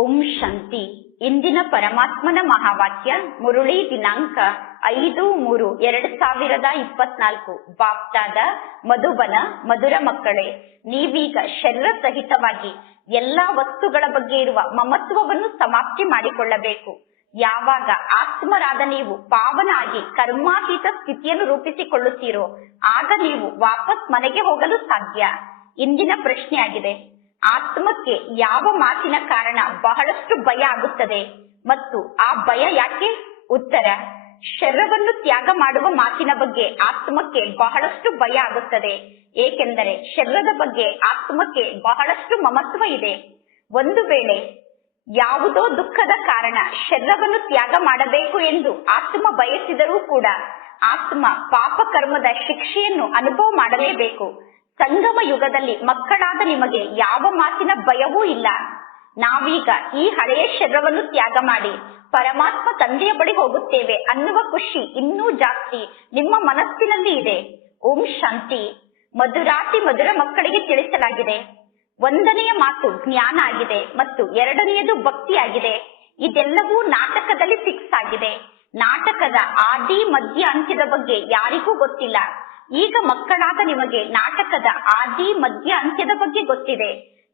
ಓಂ ಶಾಂತಿ. ಇಂದಿನ ಪರಮಾತ್ಮನ ಮಹಾವಾಕ್ಯ ಮುರುಳಿ ದಿನಾಂಕ 5-3-2024. ಬಾಪ್ದಾದ ಮಧುಬನ. ಮಧುರ ಮಕ್ಕಳೇ, ನೀವೀಗ ಶರೀರ ಸಹಿತವಾಗಿ ಎಲ್ಲಾ ವಸ್ತುಗಳ ಬಗ್ಗೆ ಇರುವ ಮಮತ್ವವನ್ನು ಸಮಾಪ್ತಿ ಮಾಡಿಕೊಳ್ಳಬೇಕು. ಯಾವಾಗ ಆತ್ಮರಾದ ನೀವು ಪಾವನ ಆಗಿ ಕರ್ಮಾತೀತ ಸ್ಥಿತಿಯನ್ನು ರೂಪಿಸಿಕೊಳ್ಳುತ್ತೀರೋ ಆಗ ನೀವು ವಾಪಸ್ ಮನೆಗೆ ಹೋಗಲು ಸಾಧ್ಯ. ಇಂದಿನ ಪ್ರಶ್ನೆಯಾಗಿದೆ, ಆತ್ಮಕ್ಕೆ ಯಾವ ಮಾತಿನ ಕಾರಣ ಬಹಳಷ್ಟು ಭಯ ಆಗುತ್ತದೆ ಮತ್ತು ಆ ಭಯ ಯಾಕೆ? ಉತ್ತರ, ಶರೀರವನ್ನು ತ್ಯಾಗ ಮಾಡುವ ಮಾತಿನ ಬಗ್ಗೆ ಆತ್ಮಕ್ಕೆ ಬಹಳಷ್ಟು ಭಯ ಆಗುತ್ತದೆ. ಏಕೆಂದರೆ ಶರೀರದ ಬಗ್ಗೆ ಆತ್ಮಕ್ಕೆ ಬಹಳಷ್ಟು ಮಮತ್ವ ಇದೆ. ಒಂದು ವೇಳೆ ಯಾವುದೋ ದುಃಖದ ಕಾರಣ ಶರೀರವನ್ನು ತ್ಯಾಗ ಮಾಡಬೇಕು ಎಂದು ಆತ್ಮ ಬಯಸಿದರೂ ಕೂಡ ಆತ್ಮ ಪಾಪ ಕರ್ಮದ ಶಿಕ್ಷೆಯನ್ನು ಅನುಭವ ಮಾಡಲೇಬೇಕು. ಸಂಗಮ ಯುಗದಲ್ಲಿ ಮಕ್ಕಳಾದ ನಿಮಗೆ ಯಾವ ಮಾತಿನ ಭಯವೂ ಇಲ್ಲ. ನಾವೀಗ ಈ ಹಳೆಯ ಶರೀರವನ್ನು ತ್ಯಾಗ ಮಾಡಿ ಪರಮಾತ್ಮ ತಂದೆಯ ಬಳಿ ಹೋಗುತ್ತೇವೆ ಅನ್ನುವ ಖುಷಿ ಇನ್ನೂ ಜಾಸ್ತಿ ನಿಮ್ಮ ಮನಸ್ಸಿನಲ್ಲಿ ಇದೆ. ಓಂ ಶಾಂತಿ. ಮಧುರಾತಿ ಮಧುರ ಮಕ್ಕಳಿಗೆ ತಿಳಿಸಲಾಗಿದೆ, ಒಂದನೆಯ ಮಾತು ಜ್ಞಾನ ಆಗಿದೆ ಮತ್ತು ಎರಡನೆಯದು ಭಕ್ತಿ ಆಗಿದೆ. ಇದೆಲ್ಲವೂ ನಾಟಕದಲ್ಲಿ ಫಿಕ್ಸ್ ಆಗಿದೆ. ನಾಟಕದ ಆದಿ ಮಧ್ಯ ಅಂತ್ಯದ ಬಗ್ಗೆ ಯಾರಿಗೂ ಗೊತ್ತಿಲ್ಲ. ಈಗ ಮಕ್ಕಳಾದ ನಿಮಗೆ ನಾಟಕದ ಆದಿ ಮಧ್ಯ ಅಂತ್ಯದ ಬಗ್ಗೆ ಗೊತ್ತಿದೆ.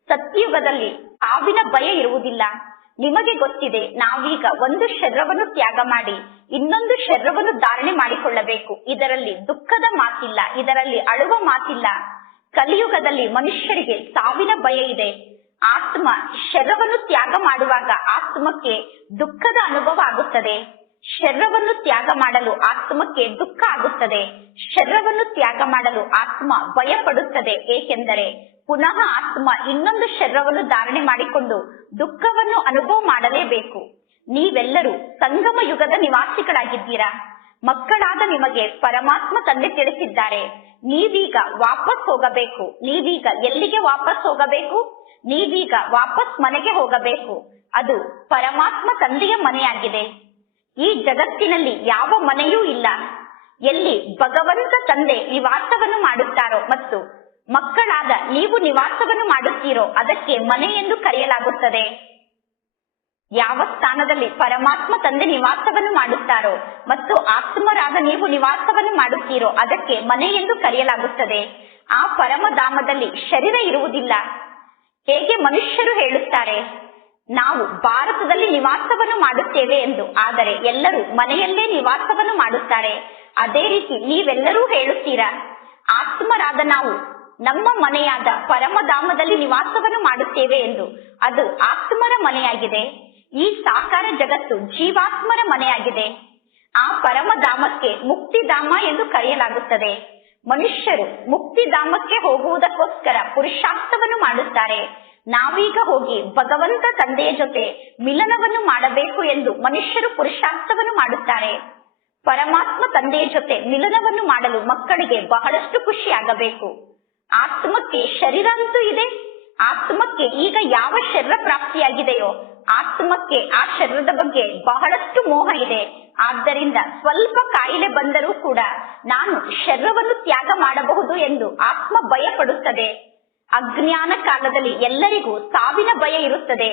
ಸತ್ಯಯುಗದಲ್ಲಿ ಸಾವಿನ ಭಯ ಇರುವುದಿಲ್ಲ. ನಿಮಗೆ ಗೊತ್ತಿದೆ, ನಾವೀಗ ಒಂದು ಶರೀರವನ್ನು ತ್ಯಾಗ ಮಾಡಿ ಇನ್ನೊಂದು ಶರೀರವನ್ನು ಧಾರಣೆ ಮಾಡಿಕೊಳ್ಳಬೇಕು. ಇದರಲ್ಲಿ ದುಃಖದ ಮಾತಿಲ್ಲ, ಇದರಲ್ಲಿ ಅಳುವ ಮಾತಿಲ್ಲ. ಕಲಿಯುಗದಲ್ಲಿ ಮನುಷ್ಯರಿಗೆ ಸಾವಿನ ಭಯ ಇದೆ. ಆತ್ಮ ಶರೀರವನ್ನು ತ್ಯಾಗ ಮಾಡುವಾಗ ಆತ್ಮಕ್ಕೆ ದುಃಖದ ಅನುಭವ ಆಗುತ್ತದೆ. ಶರೀರವನ್ನು ತ್ಯಾಗ ಮಾಡಲು ಆತ್ಮಕ್ಕೆ ದುಃಖ ಆಗುತ್ತದೆ. ಶರೀರವನ್ನು ತ್ಯಾಗ ಮಾಡಲು ಆತ್ಮ ಭಯ ಪಡುತ್ತದೆ. ಏಕೆಂದರೆ ಪುನಃ ಆತ್ಮ ಇನ್ನೊಂದು ಶರೀರವನ್ನು ಧಾರಣೆ ಮಾಡಿಕೊಂಡು ದುಃಖವನ್ನು ಅನುಭವ ಮಾಡಲೇಬೇಕು. ನೀವೆಲ್ಲರೂ ಸಂಗಮ ಯುಗದ ನಿವಾಸಿಗಳಾಗಿದ್ದೀರಾ. ಮಕ್ಕಳಾದ ನಿಮಗೆ ಪರಮಾತ್ಮ ತಂದೆ ತಿಳಿಸಿದ್ದಾರೆ, ನೀವೀಗ ವಾಪಸ್ ಹೋಗಬೇಕು. ನೀವೀಗ ಎಲ್ಲಿಗೆ ವಾಪಸ್ ಹೋಗಬೇಕು? ನೀವೀಗ ವಾಪಸ್ ಮನೆಗೆ ಹೋಗಬೇಕು. ಅದು ಪರಮಾತ್ಮ ತಂದೆಯ ಮನೆಯಾಗಿದೆ. ಈ ಜಗತ್ತಿನಲ್ಲಿ ಯಾವ ಮನೆಯೂ ಇಲ್ಲ. ಎಲ್ಲಿ ಭಗವಂತ ತಂದೆ ನಿವಾಸವನ್ನು ಮಾಡುತ್ತಾರೋ ಮತ್ತು ಮಕ್ಕಳಾದ ನೀವು ನಿವಾಸವನ್ನು ಮಾಡುತ್ತೀರೋ ಅದಕ್ಕೆ ಮನೆ ಎಂದು ಕರೆಯಲಾಗುತ್ತದೆ. ಯಾವ ಸ್ಥಾನದಲ್ಲಿ ಪರಮಾತ್ಮ ತಂದೆ ನಿವಾಸವನ್ನು ಮಾಡುತ್ತಾರೋ ಮತ್ತು ಆತ್ಮರಾದ ನೀವು ನಿವಾಸವನ್ನು ಮಾಡುತ್ತೀರೋ ಅದಕ್ಕೆ ಮನೆ ಎಂದು ಕರೆಯಲಾಗುತ್ತದೆ. ಆ ಪರಮಧಾಮದಲ್ಲಿ ಶರೀರ ಇರುವುದಿಲ್ಲ. ಹೇಗೆ ಮನುಷ್ಯರು ಹೇಳುತ್ತಾರೆ, ನಾವು ಭಾರತದಲ್ಲಿ ನಿವಾಸವನ್ನು ಮಾಡುತ್ತೇವೆ ಎಂದು, ಆದರೆ ಎಲ್ಲರೂ ಮನೆಯಲ್ಲೇ ನಿವಾಸವನ್ನು ಮಾಡುತ್ತಾರೆ. ಅದೇ ರೀತಿ ನೀವೆಲ್ಲರೂ ಹೇಳುತ್ತೀರಾ, ಆತ್ಮರಾದ ನಾವು ನಮ್ಮ ಮನೆಯಾದ ಪರಮಧಾಮದಲ್ಲಿ ನಿವಾಸವನ್ನು ಮಾಡುತ್ತೇವೆ ಎಂದು. ಅದು ಆತ್ಮರ ಮನೆಯಾಗಿದೆ. ಈ ಸಾಕಾರ ಜಗತ್ತು ಜೀವಾತ್ಮರ ಮನೆಯಾಗಿದೆ. ಆ ಪರಮಧಾಮಕ್ಕೆ ಮುಕ್ತಿಧಾಮ ಎಂದು ಕರೆಯಲಾಗುತ್ತದೆ. ಮನುಷ್ಯರು ಮುಕ್ತಿಧಾಮಕ್ಕೆ ಹೋಗುವುದಕ್ಕೋಸ್ಕರ ಪುರುಷಾರ್ಥವನ್ನು ಮಾಡುತ್ತಾರೆ. ನಾವೀಗ ಹೋಗಿ ಭಗವಂತ ತಂದೆಯ ಜೊತೆ ಮಿಲನವನ್ನು ಮಾಡಬೇಕು ಎಂದು ಮನುಷ್ಯರು ಪುರುಷಾರ್ಥವನ್ನು ಮಾಡುತ್ತಾರೆ. ಪರಮಾತ್ಮ ತಂದೆಯ ಜೊತೆ ಮಿಲನವನ್ನು ಮಾಡಲು ಮಕ್ಕಳಿಗೆ ಬಹಳಷ್ಟು ಖುಷಿಯಾಗಬೇಕು. ಆತ್ಮಕ್ಕೆ ಶರೀರ ಅಂತೂ ಇದೆ. ಆತ್ಮಕ್ಕೆ ಈಗ ಯಾವ ಶರೀರ ಪ್ರಾಪ್ತಿಯಾಗಿದೆಯೋ ಆತ್ಮಕ್ಕೆ ಆ ಶರೀರದ ಬಗ್ಗೆ ಬಹಳಷ್ಟು ಮೋಹ ಇದೆ. ಆದ್ದರಿಂದ ಸ್ವಲ್ಪ ಕಾಯಿಲೆ ಬಂದರೂ ಕೂಡ ನಾನು ಶರೀರವನ್ನು ತ್ಯಾಗ ಮಾಡಬಹುದು ಎಂದು ಆತ್ಮ ಭಯ ಪಡುತ್ತದೆ. ಅಜ್ಞಾನ ಕಾಲದಲ್ಲಿ ಎಲ್ಲರಿಗೂ ಸಾವಿನ ಭಯ ಇರುತ್ತದೆ.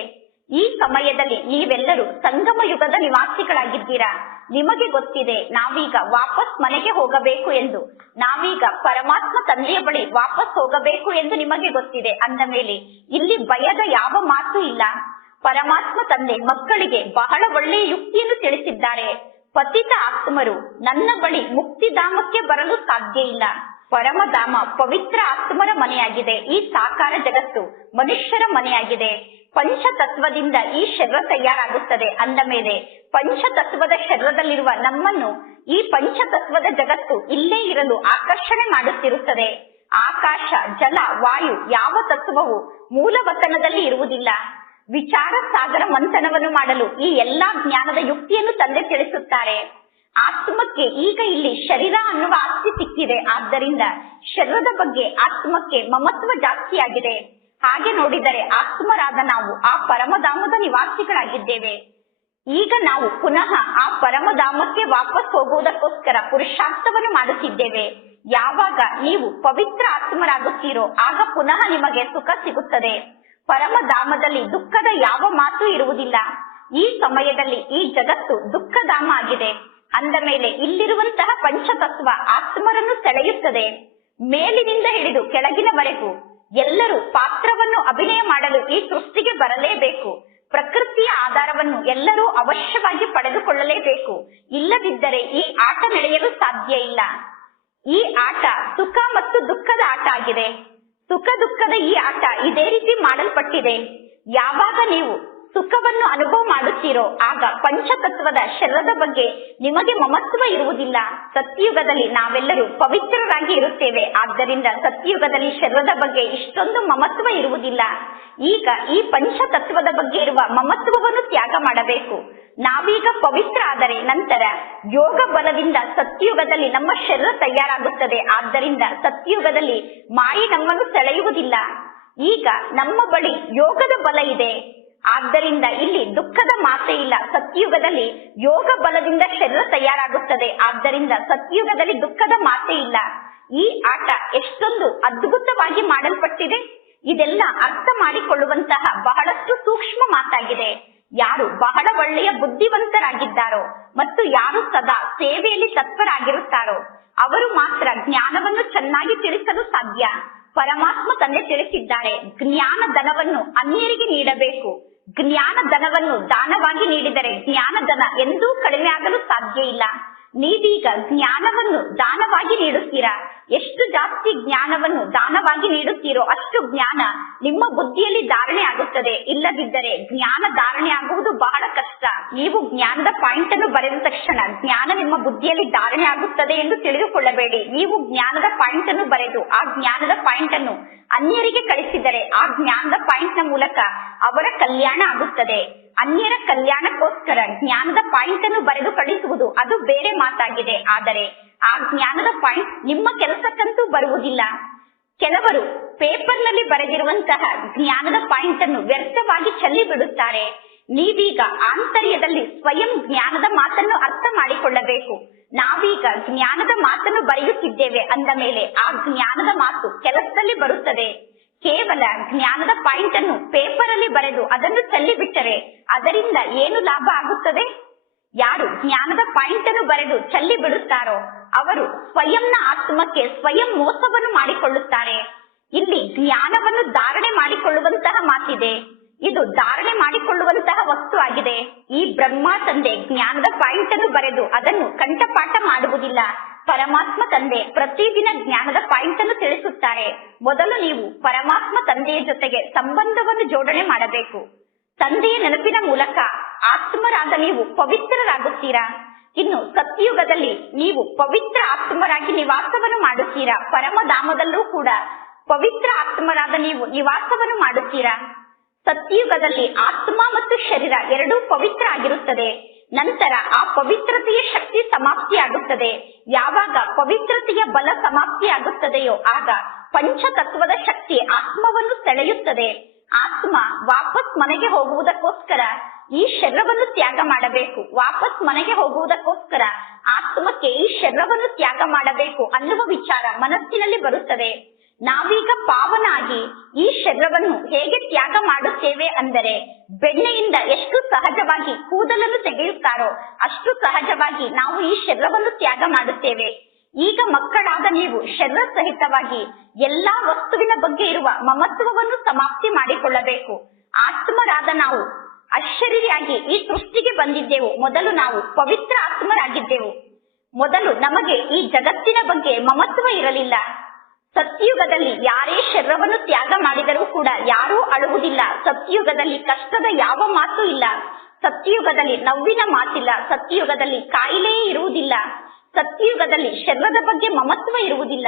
ಈ ಸಮಯದಲ್ಲಿ ನೀವೆಲ್ಲರೂ ಸಂಗಮ ಯುಗದ ನಿವಾಸಿಗಳಾಗಿದ್ದೀರಾ. ನಿಮಗೆ ಗೊತ್ತಿದೆ, ನಾವೀಗ ವಾಪಸ್ ಮನೆಗೆ ಹೋಗಬೇಕು ಎಂದು. ನಾವೀಗ ಪರಮಾತ್ಮ ತಂದೆಯ ಬಳಿ ವಾಪಸ್ ಹೋಗಬೇಕು ಎಂದು ನಿಮಗೆ ಗೊತ್ತಿದೆ. ಅಂದ ಮೇಲೆ ಇಲ್ಲಿ ಭಯದ ಯಾವ ಮಾತು ಇಲ್ಲ. ಪರಮಾತ್ಮ ತಂದೆ ಮಕ್ಕಳಿಗೆ ಬಹಳ ಒಳ್ಳೆಯ ಯುಕ್ತಿಯನ್ನು ತಿಳಿಸಿದ್ದಾರೆ. ಪತಿತ ಆತ್ಮರು ನನ್ನ ಬಳಿ ಮುಕ್ತಿಧಾಮಕ್ಕೆ ಬರಲು ಸಾಧ್ಯ ಇಲ್ಲ. ಪರಮಧಾಮ ಪವಿತ್ರ ಆತ್ಮರ ಮನೆಯಾಗಿದೆ. ಈ ಸಾಕಾರ ಜಗತ್ತು ಮನುಷ್ಯರ ಮನೆಯಾಗಿದೆ. ಪಂಚತತ್ವದಿಂದ ಈ ಶರೀರ ತಯಾರಾಗುತ್ತದೆ. ಅಂದ ಮೇಲೆ ಪಂಚತತ್ವದ ಶರೀರದಲ್ಲಿರುವ ನಮ್ಮನ್ನು ಈ ಪಂಚತತ್ವದ ಜಗತ್ತು ಇಲ್ಲೇ ಇರಲು ಆಕರ್ಷಣೆ ಮಾಡುತ್ತಿರುತ್ತದೆ. ಆಕಾಶ, ಜಲ, ವಾಯು ಯಾವ ತತ್ವವು ಮೂಲವತನದಲ್ಲಿ ಇರುವುದಿಲ್ಲ. ವಿಚಾರ ಸಾಗರ ಮಂಥನವನ್ನು ಮಾಡಲು ಈ ಎಲ್ಲಾ ಜ್ಞಾನದ ಯುಕ್ತಿಯನ್ನು ತಂದೆ ತಿಳಿಸುತ್ತಾರೆ. ಆತ್ಮಕ್ಕೆ ಈಗ ಇಲ್ಲಿ ಶರೀರ ಅನ್ನುವ ಆಸ್ತಿ ಸಿಕ್ಕಿದೆ. ಆದ್ದರಿಂದ ಶರೀರದ ಬಗ್ಗೆ ಆತ್ಮಕ್ಕೆ ಮಮತ್ವ ಜಾಸ್ತಿಯಾಗಿದೆ. ಹಾಗೆ ನೋಡಿದರೆ ಆತ್ಮರಾದ ನಾವು ಆ ಪರಮಧಾಮದ ನಿವಾಸಿಗಳಾಗಿದ್ದೇವೆ. ಈಗ ನಾವು ಪುನಃ ಆ ಪರಮಧಾಮಕ್ಕೆ ವಾಪಸ್ ಹೋಗುವುದಕ್ಕೋಸ್ಕರ ಪುರುಷಾರ್ಥವನ್ನು ಮಾಡುತ್ತಿದ್ದೇವೆ. ಯಾವಾಗ ನೀವು ಪವಿತ್ರ ಆತ್ಮರಾಗುತ್ತೀರೋ ಆಗ ಪುನಃ ನಿಮಗೆ ಸುಖ ಸಿಗುತ್ತದೆ. ಪರಮಧಾಮದಲ್ಲಿ ದುಃಖದ ಯಾವ ಮಾತು ಮಾತು ಇರುವುದಿಲ್ಲ. ಈ ಸಮಯದಲ್ಲಿ ಈ ಜಗತ್ತು ದುಃಖಧಾಮ ಆಗಿದೆ. ಅಂದ ಮೇಲೆ ಇಲ್ಲಿರುವಂತಹ ಪಂಚತತ್ವ ಆತ್ಮರನ್ನು ಸೆಳೆಯುತ್ತದೆ. ಮೇಲಿನಿಂದ ಹಿಡಿದು ಕೆಳಗಿನವರೆಗೂ ಎಲ್ಲರೂ ಪಾತ್ರವನ್ನು ಅಭಿನಯ ಮಾಡಲು ಈ ಸೃಷ್ಟಿಗೆ ಬರಲೇಬೇಕು. ಪ್ರಕೃತಿಯ ಆಧಾರವನ್ನು ಎಲ್ಲರೂ ಅವಶ್ಯವಾಗಿ ಪಡೆದುಕೊಳ್ಳಲೇಬೇಕು. ಇಲ್ಲದಿದ್ದರೆ ಈ ಆಟ ನಡೆಯಲು ಸಾಧ್ಯ ಇಲ್ಲ. ಈ ಆಟ ಸುಖ ಮತ್ತು ದುಃಖದ ಆಟ ಆಗಿದೆ. ಸುಖ ದುಃಖದ ಈ ಆಟ ಇದೇ ರೀತಿ ಮಾಡಲ್ಪಟ್ಟಿದೆ. ಯಾವಾಗ ನೀವು ಸುಖವನ್ನು ಅನುಭವ ಮಾಡುತ್ತೀರೋ ಆಗ ಪಂಚತತ್ವದ ಶರೀರದ ಬಗ್ಗೆ ನಿಮಗೆ ಮಮತ್ವ ಇರುವುದಿಲ್ಲ. ಸತ್ಯಯುಗದಲ್ಲಿ ನಾವೆಲ್ಲರೂ ಪವಿತ್ರರಾಗಿ ಇರುತ್ತೇವೆ. ಆದ್ದರಿಂದ ಸತ್ಯಯುಗದಲ್ಲಿ ಶರೀರದ ಬಗ್ಗೆ ಇಷ್ಟೊಂದು ಮಮತ್ವ ಇರುವುದಿಲ್ಲ. ಈಗ ಈ ಪಂಚತತ್ವದ ಬಗ್ಗೆ ಇರುವ ಮಮತ್ವವನ್ನು ತ್ಯಾಗ ಮಾಡಬೇಕು. ನಾವೀಗ ಪವಿತ್ರ ಆದರೆ ನಂತರ ಯೋಗ ಬಲದಿಂದ ಸತ್ಯಯುಗದಲ್ಲಿ ನಮ್ಮ ಶರೀರ ತಯಾರಾಗುತ್ತದೆ. ಆದ್ದರಿಂದ ಸತ್ಯಯುಗದಲ್ಲಿ ಮಾಯೆ ನಮ್ಮನ್ನು ಸೆಳೆಯುವುದಿಲ್ಲ. ಈಗ ನಮ್ಮ ಬಳಿ ಯೋಗದ ಬಲ ಇದೆ. ಆದ್ದರಿಂದ ಇಲ್ಲಿ ದುಃಖದ ಮಾತೆ ಇಲ್ಲ. ಸತ್ಯಯುಗದಲ್ಲಿ ಯೋಗ ಬಲದಿಂದ ಶರೀರ ತಯಾರಾಗುತ್ತದೆ. ಆದ್ದರಿಂದ ಸತ್ಯಯುಗದಲ್ಲಿ ದುಃಖದ ಮಾತೆ ಇಲ್ಲ. ಈ ಆಟ ಎಷ್ಟೊಂದು ಅದ್ಭುತವಾಗಿ ಮಾಡಲ್ಪಟ್ಟಿದೆ. ಇದೆಲ್ಲ ಅರ್ಥ ಮಾಡಿಕೊಳ್ಳುವಂತಹ ಬಹಳಷ್ಟು ಸೂಕ್ಷ್ಮ ಮಾತಾಗಿದೆ. ಯಾರು ಬಹಳ ಒಳ್ಳೆಯ ಬುದ್ಧಿವಂತರಾಗಿದ್ದಾರೋ ಮತ್ತು ಯಾರು ಸದಾ ಸೇವೆಯಲ್ಲಿ ತತ್ಪರಾಗಿರುತ್ತಾರೋ ಅವರು ಮಾತ್ರ ಜ್ಞಾನವನ್ನು ಚೆನ್ನಾಗಿ ತಿಳಿಸಲು ಸಾಧ್ಯ. ಪರಮಾತ್ಮ ತಂದೆ ತಿಳಿಸಿದ್ದಾರೆ, ಜ್ಞಾನ ಧನವನ್ನು ಅನ್ಯರಿಗೆ ನೀಡಬೇಕು. ಜ್ಞಾನ ಧನವನ್ನು ದಾನವಾಗಿ ನೀಡಿದರೆ ಜ್ಞಾನ ಧನ ಎಂದೂ ಕಡಿಮೆ ಆಗಲು ಸಾಧ್ಯ ಇಲ್ಲ. ನೀವೀಗ ಜ್ಞಾನವನ್ನು ದಾನವಾಗಿ ನೀಡುತ್ತೀರಾ. ಎಷ್ಟು ಜಾಸ್ತಿ ಜ್ಞಾನವನ್ನು ದಾನವಾಗಿ ನೀಡುತ್ತೀರೋ ಅಷ್ಟು ಜ್ಞಾನ ನಿಮ್ಮ ಬುದ್ಧಿಯಲ್ಲಿ ಧಾರಣೆ ಆಗುತ್ತದೆ. ಇಲ್ಲದಿದ್ದರೆ ಜ್ಞಾನ ಧಾರಣೆ ಆಗುವುದು ಬಹಳ ಕಷ್ಟ. ನೀವು ಜ್ಞಾನದ ಪಾಯಿಂಟ್ ಅನ್ನು ಬರೆದ ತಕ್ಷಣ ಜ್ಞಾನ ನಿಮ್ಮ ಬುದ್ಧಿಯಲ್ಲಿ ಧಾರಣೆ ಆಗುತ್ತದೆ ಎಂದು ತಿಳಿದುಕೊಳ್ಳಬೇಡಿ. ನೀವು ಜ್ಞಾನದ ಪಾಯಿಂಟ್ ಅನ್ನು ಬರೆದು ಆ ಜ್ಞಾನದ ಪಾಯಿಂಟ್ ಅನ್ನು ಅನ್ಯರಿಗೆ ಕಳಿಸಿದರೆ ಆ ಜ್ಞಾನದ ಪಾಯಿಂಟ್ ನ ಮೂಲಕ ಅವರ ಕಲ್ಯಾಣ ಆಗುತ್ತದೆ. ಅನ್ಯರ ಕಲ್ಯಾಣಕ್ಕೋಸ್ಕರ ಜ್ಞಾನದ ಪಾಯಿಂಟ್ ಅನ್ನು ಬರೆದು ಕಳಿಸುವುದು ಅದು ಬೇರೆ ಮಾತಾಗಿದೆ. ಆದರೆ ಆ ಜ್ಞಾನದ ಪಾಯಿಂಟ್ ನಿಮ್ಮ ಕೆಲಸಕ್ಕಂತೂ ಬರುವುದಿಲ್ಲ. ಕೆಲವರು ಪೇಪರ್ ನಲ್ಲಿ ಬರೆದಿರುವಂತಹ ಜ್ಞಾನದ ಪಾಯಿಂಟ್ ಅನ್ನು ವ್ಯರ್ಥವಾಗಿ ಚೆಲ್ಲಿ ಬಿಡುತ್ತಾರೆ. ನೀವೀಗ ಆಂತರ್ಯದಲ್ಲಿ ಸ್ವಯಂ ಜ್ಞಾನದ ಮಾತನ್ನು ಅರ್ಥ ಮಾಡಿಕೊಳ್ಳಬೇಕು. ನಾವೀಗ ಜ್ಞಾನದ ಮಾತನ್ನು ಬರೆಯುತ್ತಿದ್ದೇವೆ ಅಂದ ಮೇಲೆ ಆ ಜ್ಞಾನದ ಮಾತು ಕೆಲಸದಲ್ಲಿ ಬರುತ್ತದೆ. ಕೇವಲ ಜ್ಞಾನದ ಪಾಯಿಂಟ್ ಅನ್ನು ಪೇಪರ್ ಅಲ್ಲಿ ಬರೆದು ಅದನ್ನು ಚೆಲ್ಲಿ ಬಿಟ್ಟರೆ ಅದರಿಂದ ಏನು ಲಾಭ ಆಗುತ್ತದೆ? ಯಾರು ಜ್ಞಾನದ ಪಾಯಿಂಟ್ ಅನ್ನು ಬರೆದು ಚೆಲ್ಲಿ ಬಿಡುತ್ತಾರೋ ಅವರು ಸ್ವಯಂನ ಆತ್ಮಕ್ಕೆ ಸ್ವಯಂ ಮೋಸವನ್ನು ಮಾಡಿಕೊಳ್ಳುತ್ತಾರೆ. ಇಲ್ಲಿ ಜ್ಞಾನವನ್ನು ಧಾರಣೆ ಮಾಡಿಕೊಳ್ಳುವಂತಹ ಮಾತಿದೆ. ಇದು ಧಾರಣೆ ಮಾಡಿಕೊಳ್ಳುವಂತಹ ವಸ್ತು ಆಗಿದೆ. ಈ ಬ್ರಹ್ಮ ತಂದೆ ಜ್ಞಾನದ ಪಾಯಿಂಟ್ ಅನ್ನು ಬರೆದು ಅದನ್ನು ಕಂಠಪಾಠ ಮಾಡುವುದಿಲ್ಲ. ಪರಮಾತ್ಮ ತಂದೆ ಪ್ರತಿದಿನ ಜ್ಞಾನದ ಪಾಯಿಂಟ್ ಅನ್ನು ತಿಳಿಸುತ್ತಾರೆ. ಮೊದಲು ನೀವು ಪರಮಾತ್ಮ ತಂದೆಯ ಜೊತೆಗೆ ಸಂಬಂಧವನ್ನು ಜೋಡಣೆ ಮಾಡಬೇಕು. ತಂದೆಯ ನೆನಪಿನ ಮೂಲಕ ಆತ್ಮರಾದ ನೀವು ಪವಿತ್ರರಾಗುತ್ತೀರಾ. ಇನ್ನು ಸತ್ಯಯುಗದಲ್ಲಿ ನೀವು ಪವಿತ್ರ ಆತ್ಮರಾಗಿ ನಿವಾಸವನ್ನು ಮಾಡುತ್ತೀರಾ. ಪರಮಧಾಮದಲ್ಲೂ ಕೂಡ ಪವಿತ್ರ ಆತ್ಮರಾದ ನೀವು ನಿವಾಸವನ್ನು ಮಾಡುತ್ತೀರಾ. ಸತ್ಯಯುಗದಲ್ಲಿ ಆತ್ಮ ಮತ್ತು ಶರೀರ ಎರಡೂ ಪವಿತ್ರ ಆಗಿರುತ್ತದೆ. ನಂತರ ಆ ಪವಿತ್ರತೆಯ ಶಕ್ತಿ ಸಮಾಪ್ತಿಯಾಗುತ್ತದೆ. ಯಾವಾಗ ಪವಿತ್ರತೆಯ ಬಲ ಸಮಾಪ್ತಿಯಾಗುತ್ತದೆಯೋ ಆಗ ಪಂಚತತ್ವದ ಶಕ್ತಿ ಆತ್ಮವನ್ನು ಸೆಳೆಯುತ್ತದೆ. ಆತ್ಮ ವಾಪಸ್ ಮನೆಗೆ ಹೋಗುವುದಕ್ಕೋಸ್ಕರ ಈ ಶರೀರವನ್ನು ತ್ಯಾಗ ಮಾಡಬೇಕು. ವಾಪಸ್ ಮನೆಗೆ ಹೋಗುವುದಕ್ಕೋಸ್ಕರ ಆತ್ಮಕ್ಕೆ ಈ ಶರೀರವನ್ನು ತ್ಯಾಗ ಮಾಡಬೇಕು ಅನ್ನುವ ವಿಚಾರ ಮನಸ್ಸಿನಲ್ಲಿ ಬರುತ್ತದೆ. ನಾವೀಗ ಪಾವನ ಆಗಿ ಈ ಶರೀರವನ್ನು ಹೇಗೆ ತ್ಯಾಗ ಮಾಡುತ್ತೇವೆ ಅಂದರೆ ಬೆಣ್ಣೆಯಿಂದ ಎಷ್ಟು ಸಹಜವಾಗಿ ಕೂದಲನ್ನು ತೆಗೆಯುತ್ತಾರೋ ಅಷ್ಟು ಸಹಜವಾಗಿ ನಾವು ಈ ಶರೀರವನ್ನು ತ್ಯಾಗ ಮಾಡುತ್ತೇವೆ. ಈಗ ಮಕ್ಕಳಾದ ನೀವು ಶರೀರ ಸಹಿತವಾಗಿ ಎಲ್ಲಾ ವಸ್ತುವಿನ ಬಗ್ಗೆ ಇರುವ ಮಮತ್ವವನ್ನು ಸಮಾಪ್ತಿ ಮಾಡಿಕೊಳ್ಳಬೇಕು. ಆತ್ಮರಾದ ನಾವು ಅಶರೀರಿಯಾಗಿ ಈ ಸೃಷ್ಟಿಗೆ ಬಂದಿದ್ದೆವು. ಮೊದಲು ನಾವು ಪವಿತ್ರ ಆತ್ಮರಾಗಿದ್ದೆವು. ಮೊದಲು ನಮಗೆ ಈ ಜಗತ್ತಿನ ಬಗ್ಗೆ ಮಮತ್ವ ಇರಲಿಲ್ಲ. ಸತ್ಯಯುಗದಲ್ಲಿ ಯಾರೇ ಶರೀರವನ್ನು ತ್ಯಾಗ ಮಾಡಿದರೂ ಕೂಡ ಯಾರೂ ಅಳುವುದಿಲ್ಲ. ಸತ್ಯಯುಗದಲ್ಲಿ ಕಷ್ಟದ ಯಾವ ಮಾತು ಇಲ್ಲ. ಸತ್ಯಯುಗದಲ್ಲಿ ನೋವಿನ ಮಾತಿಲ್ಲ. ಸತ್ಯಯುಗದಲ್ಲಿ ಕಾಯಿಲೆಯೇ ಇರುವುದಿಲ್ಲ. ಸತ್ಯಯುಗದಲ್ಲಿ ಶರೀರದ ಬಗ್ಗೆ ಮಮತ್ವ ಇರುವುದಿಲ್ಲ.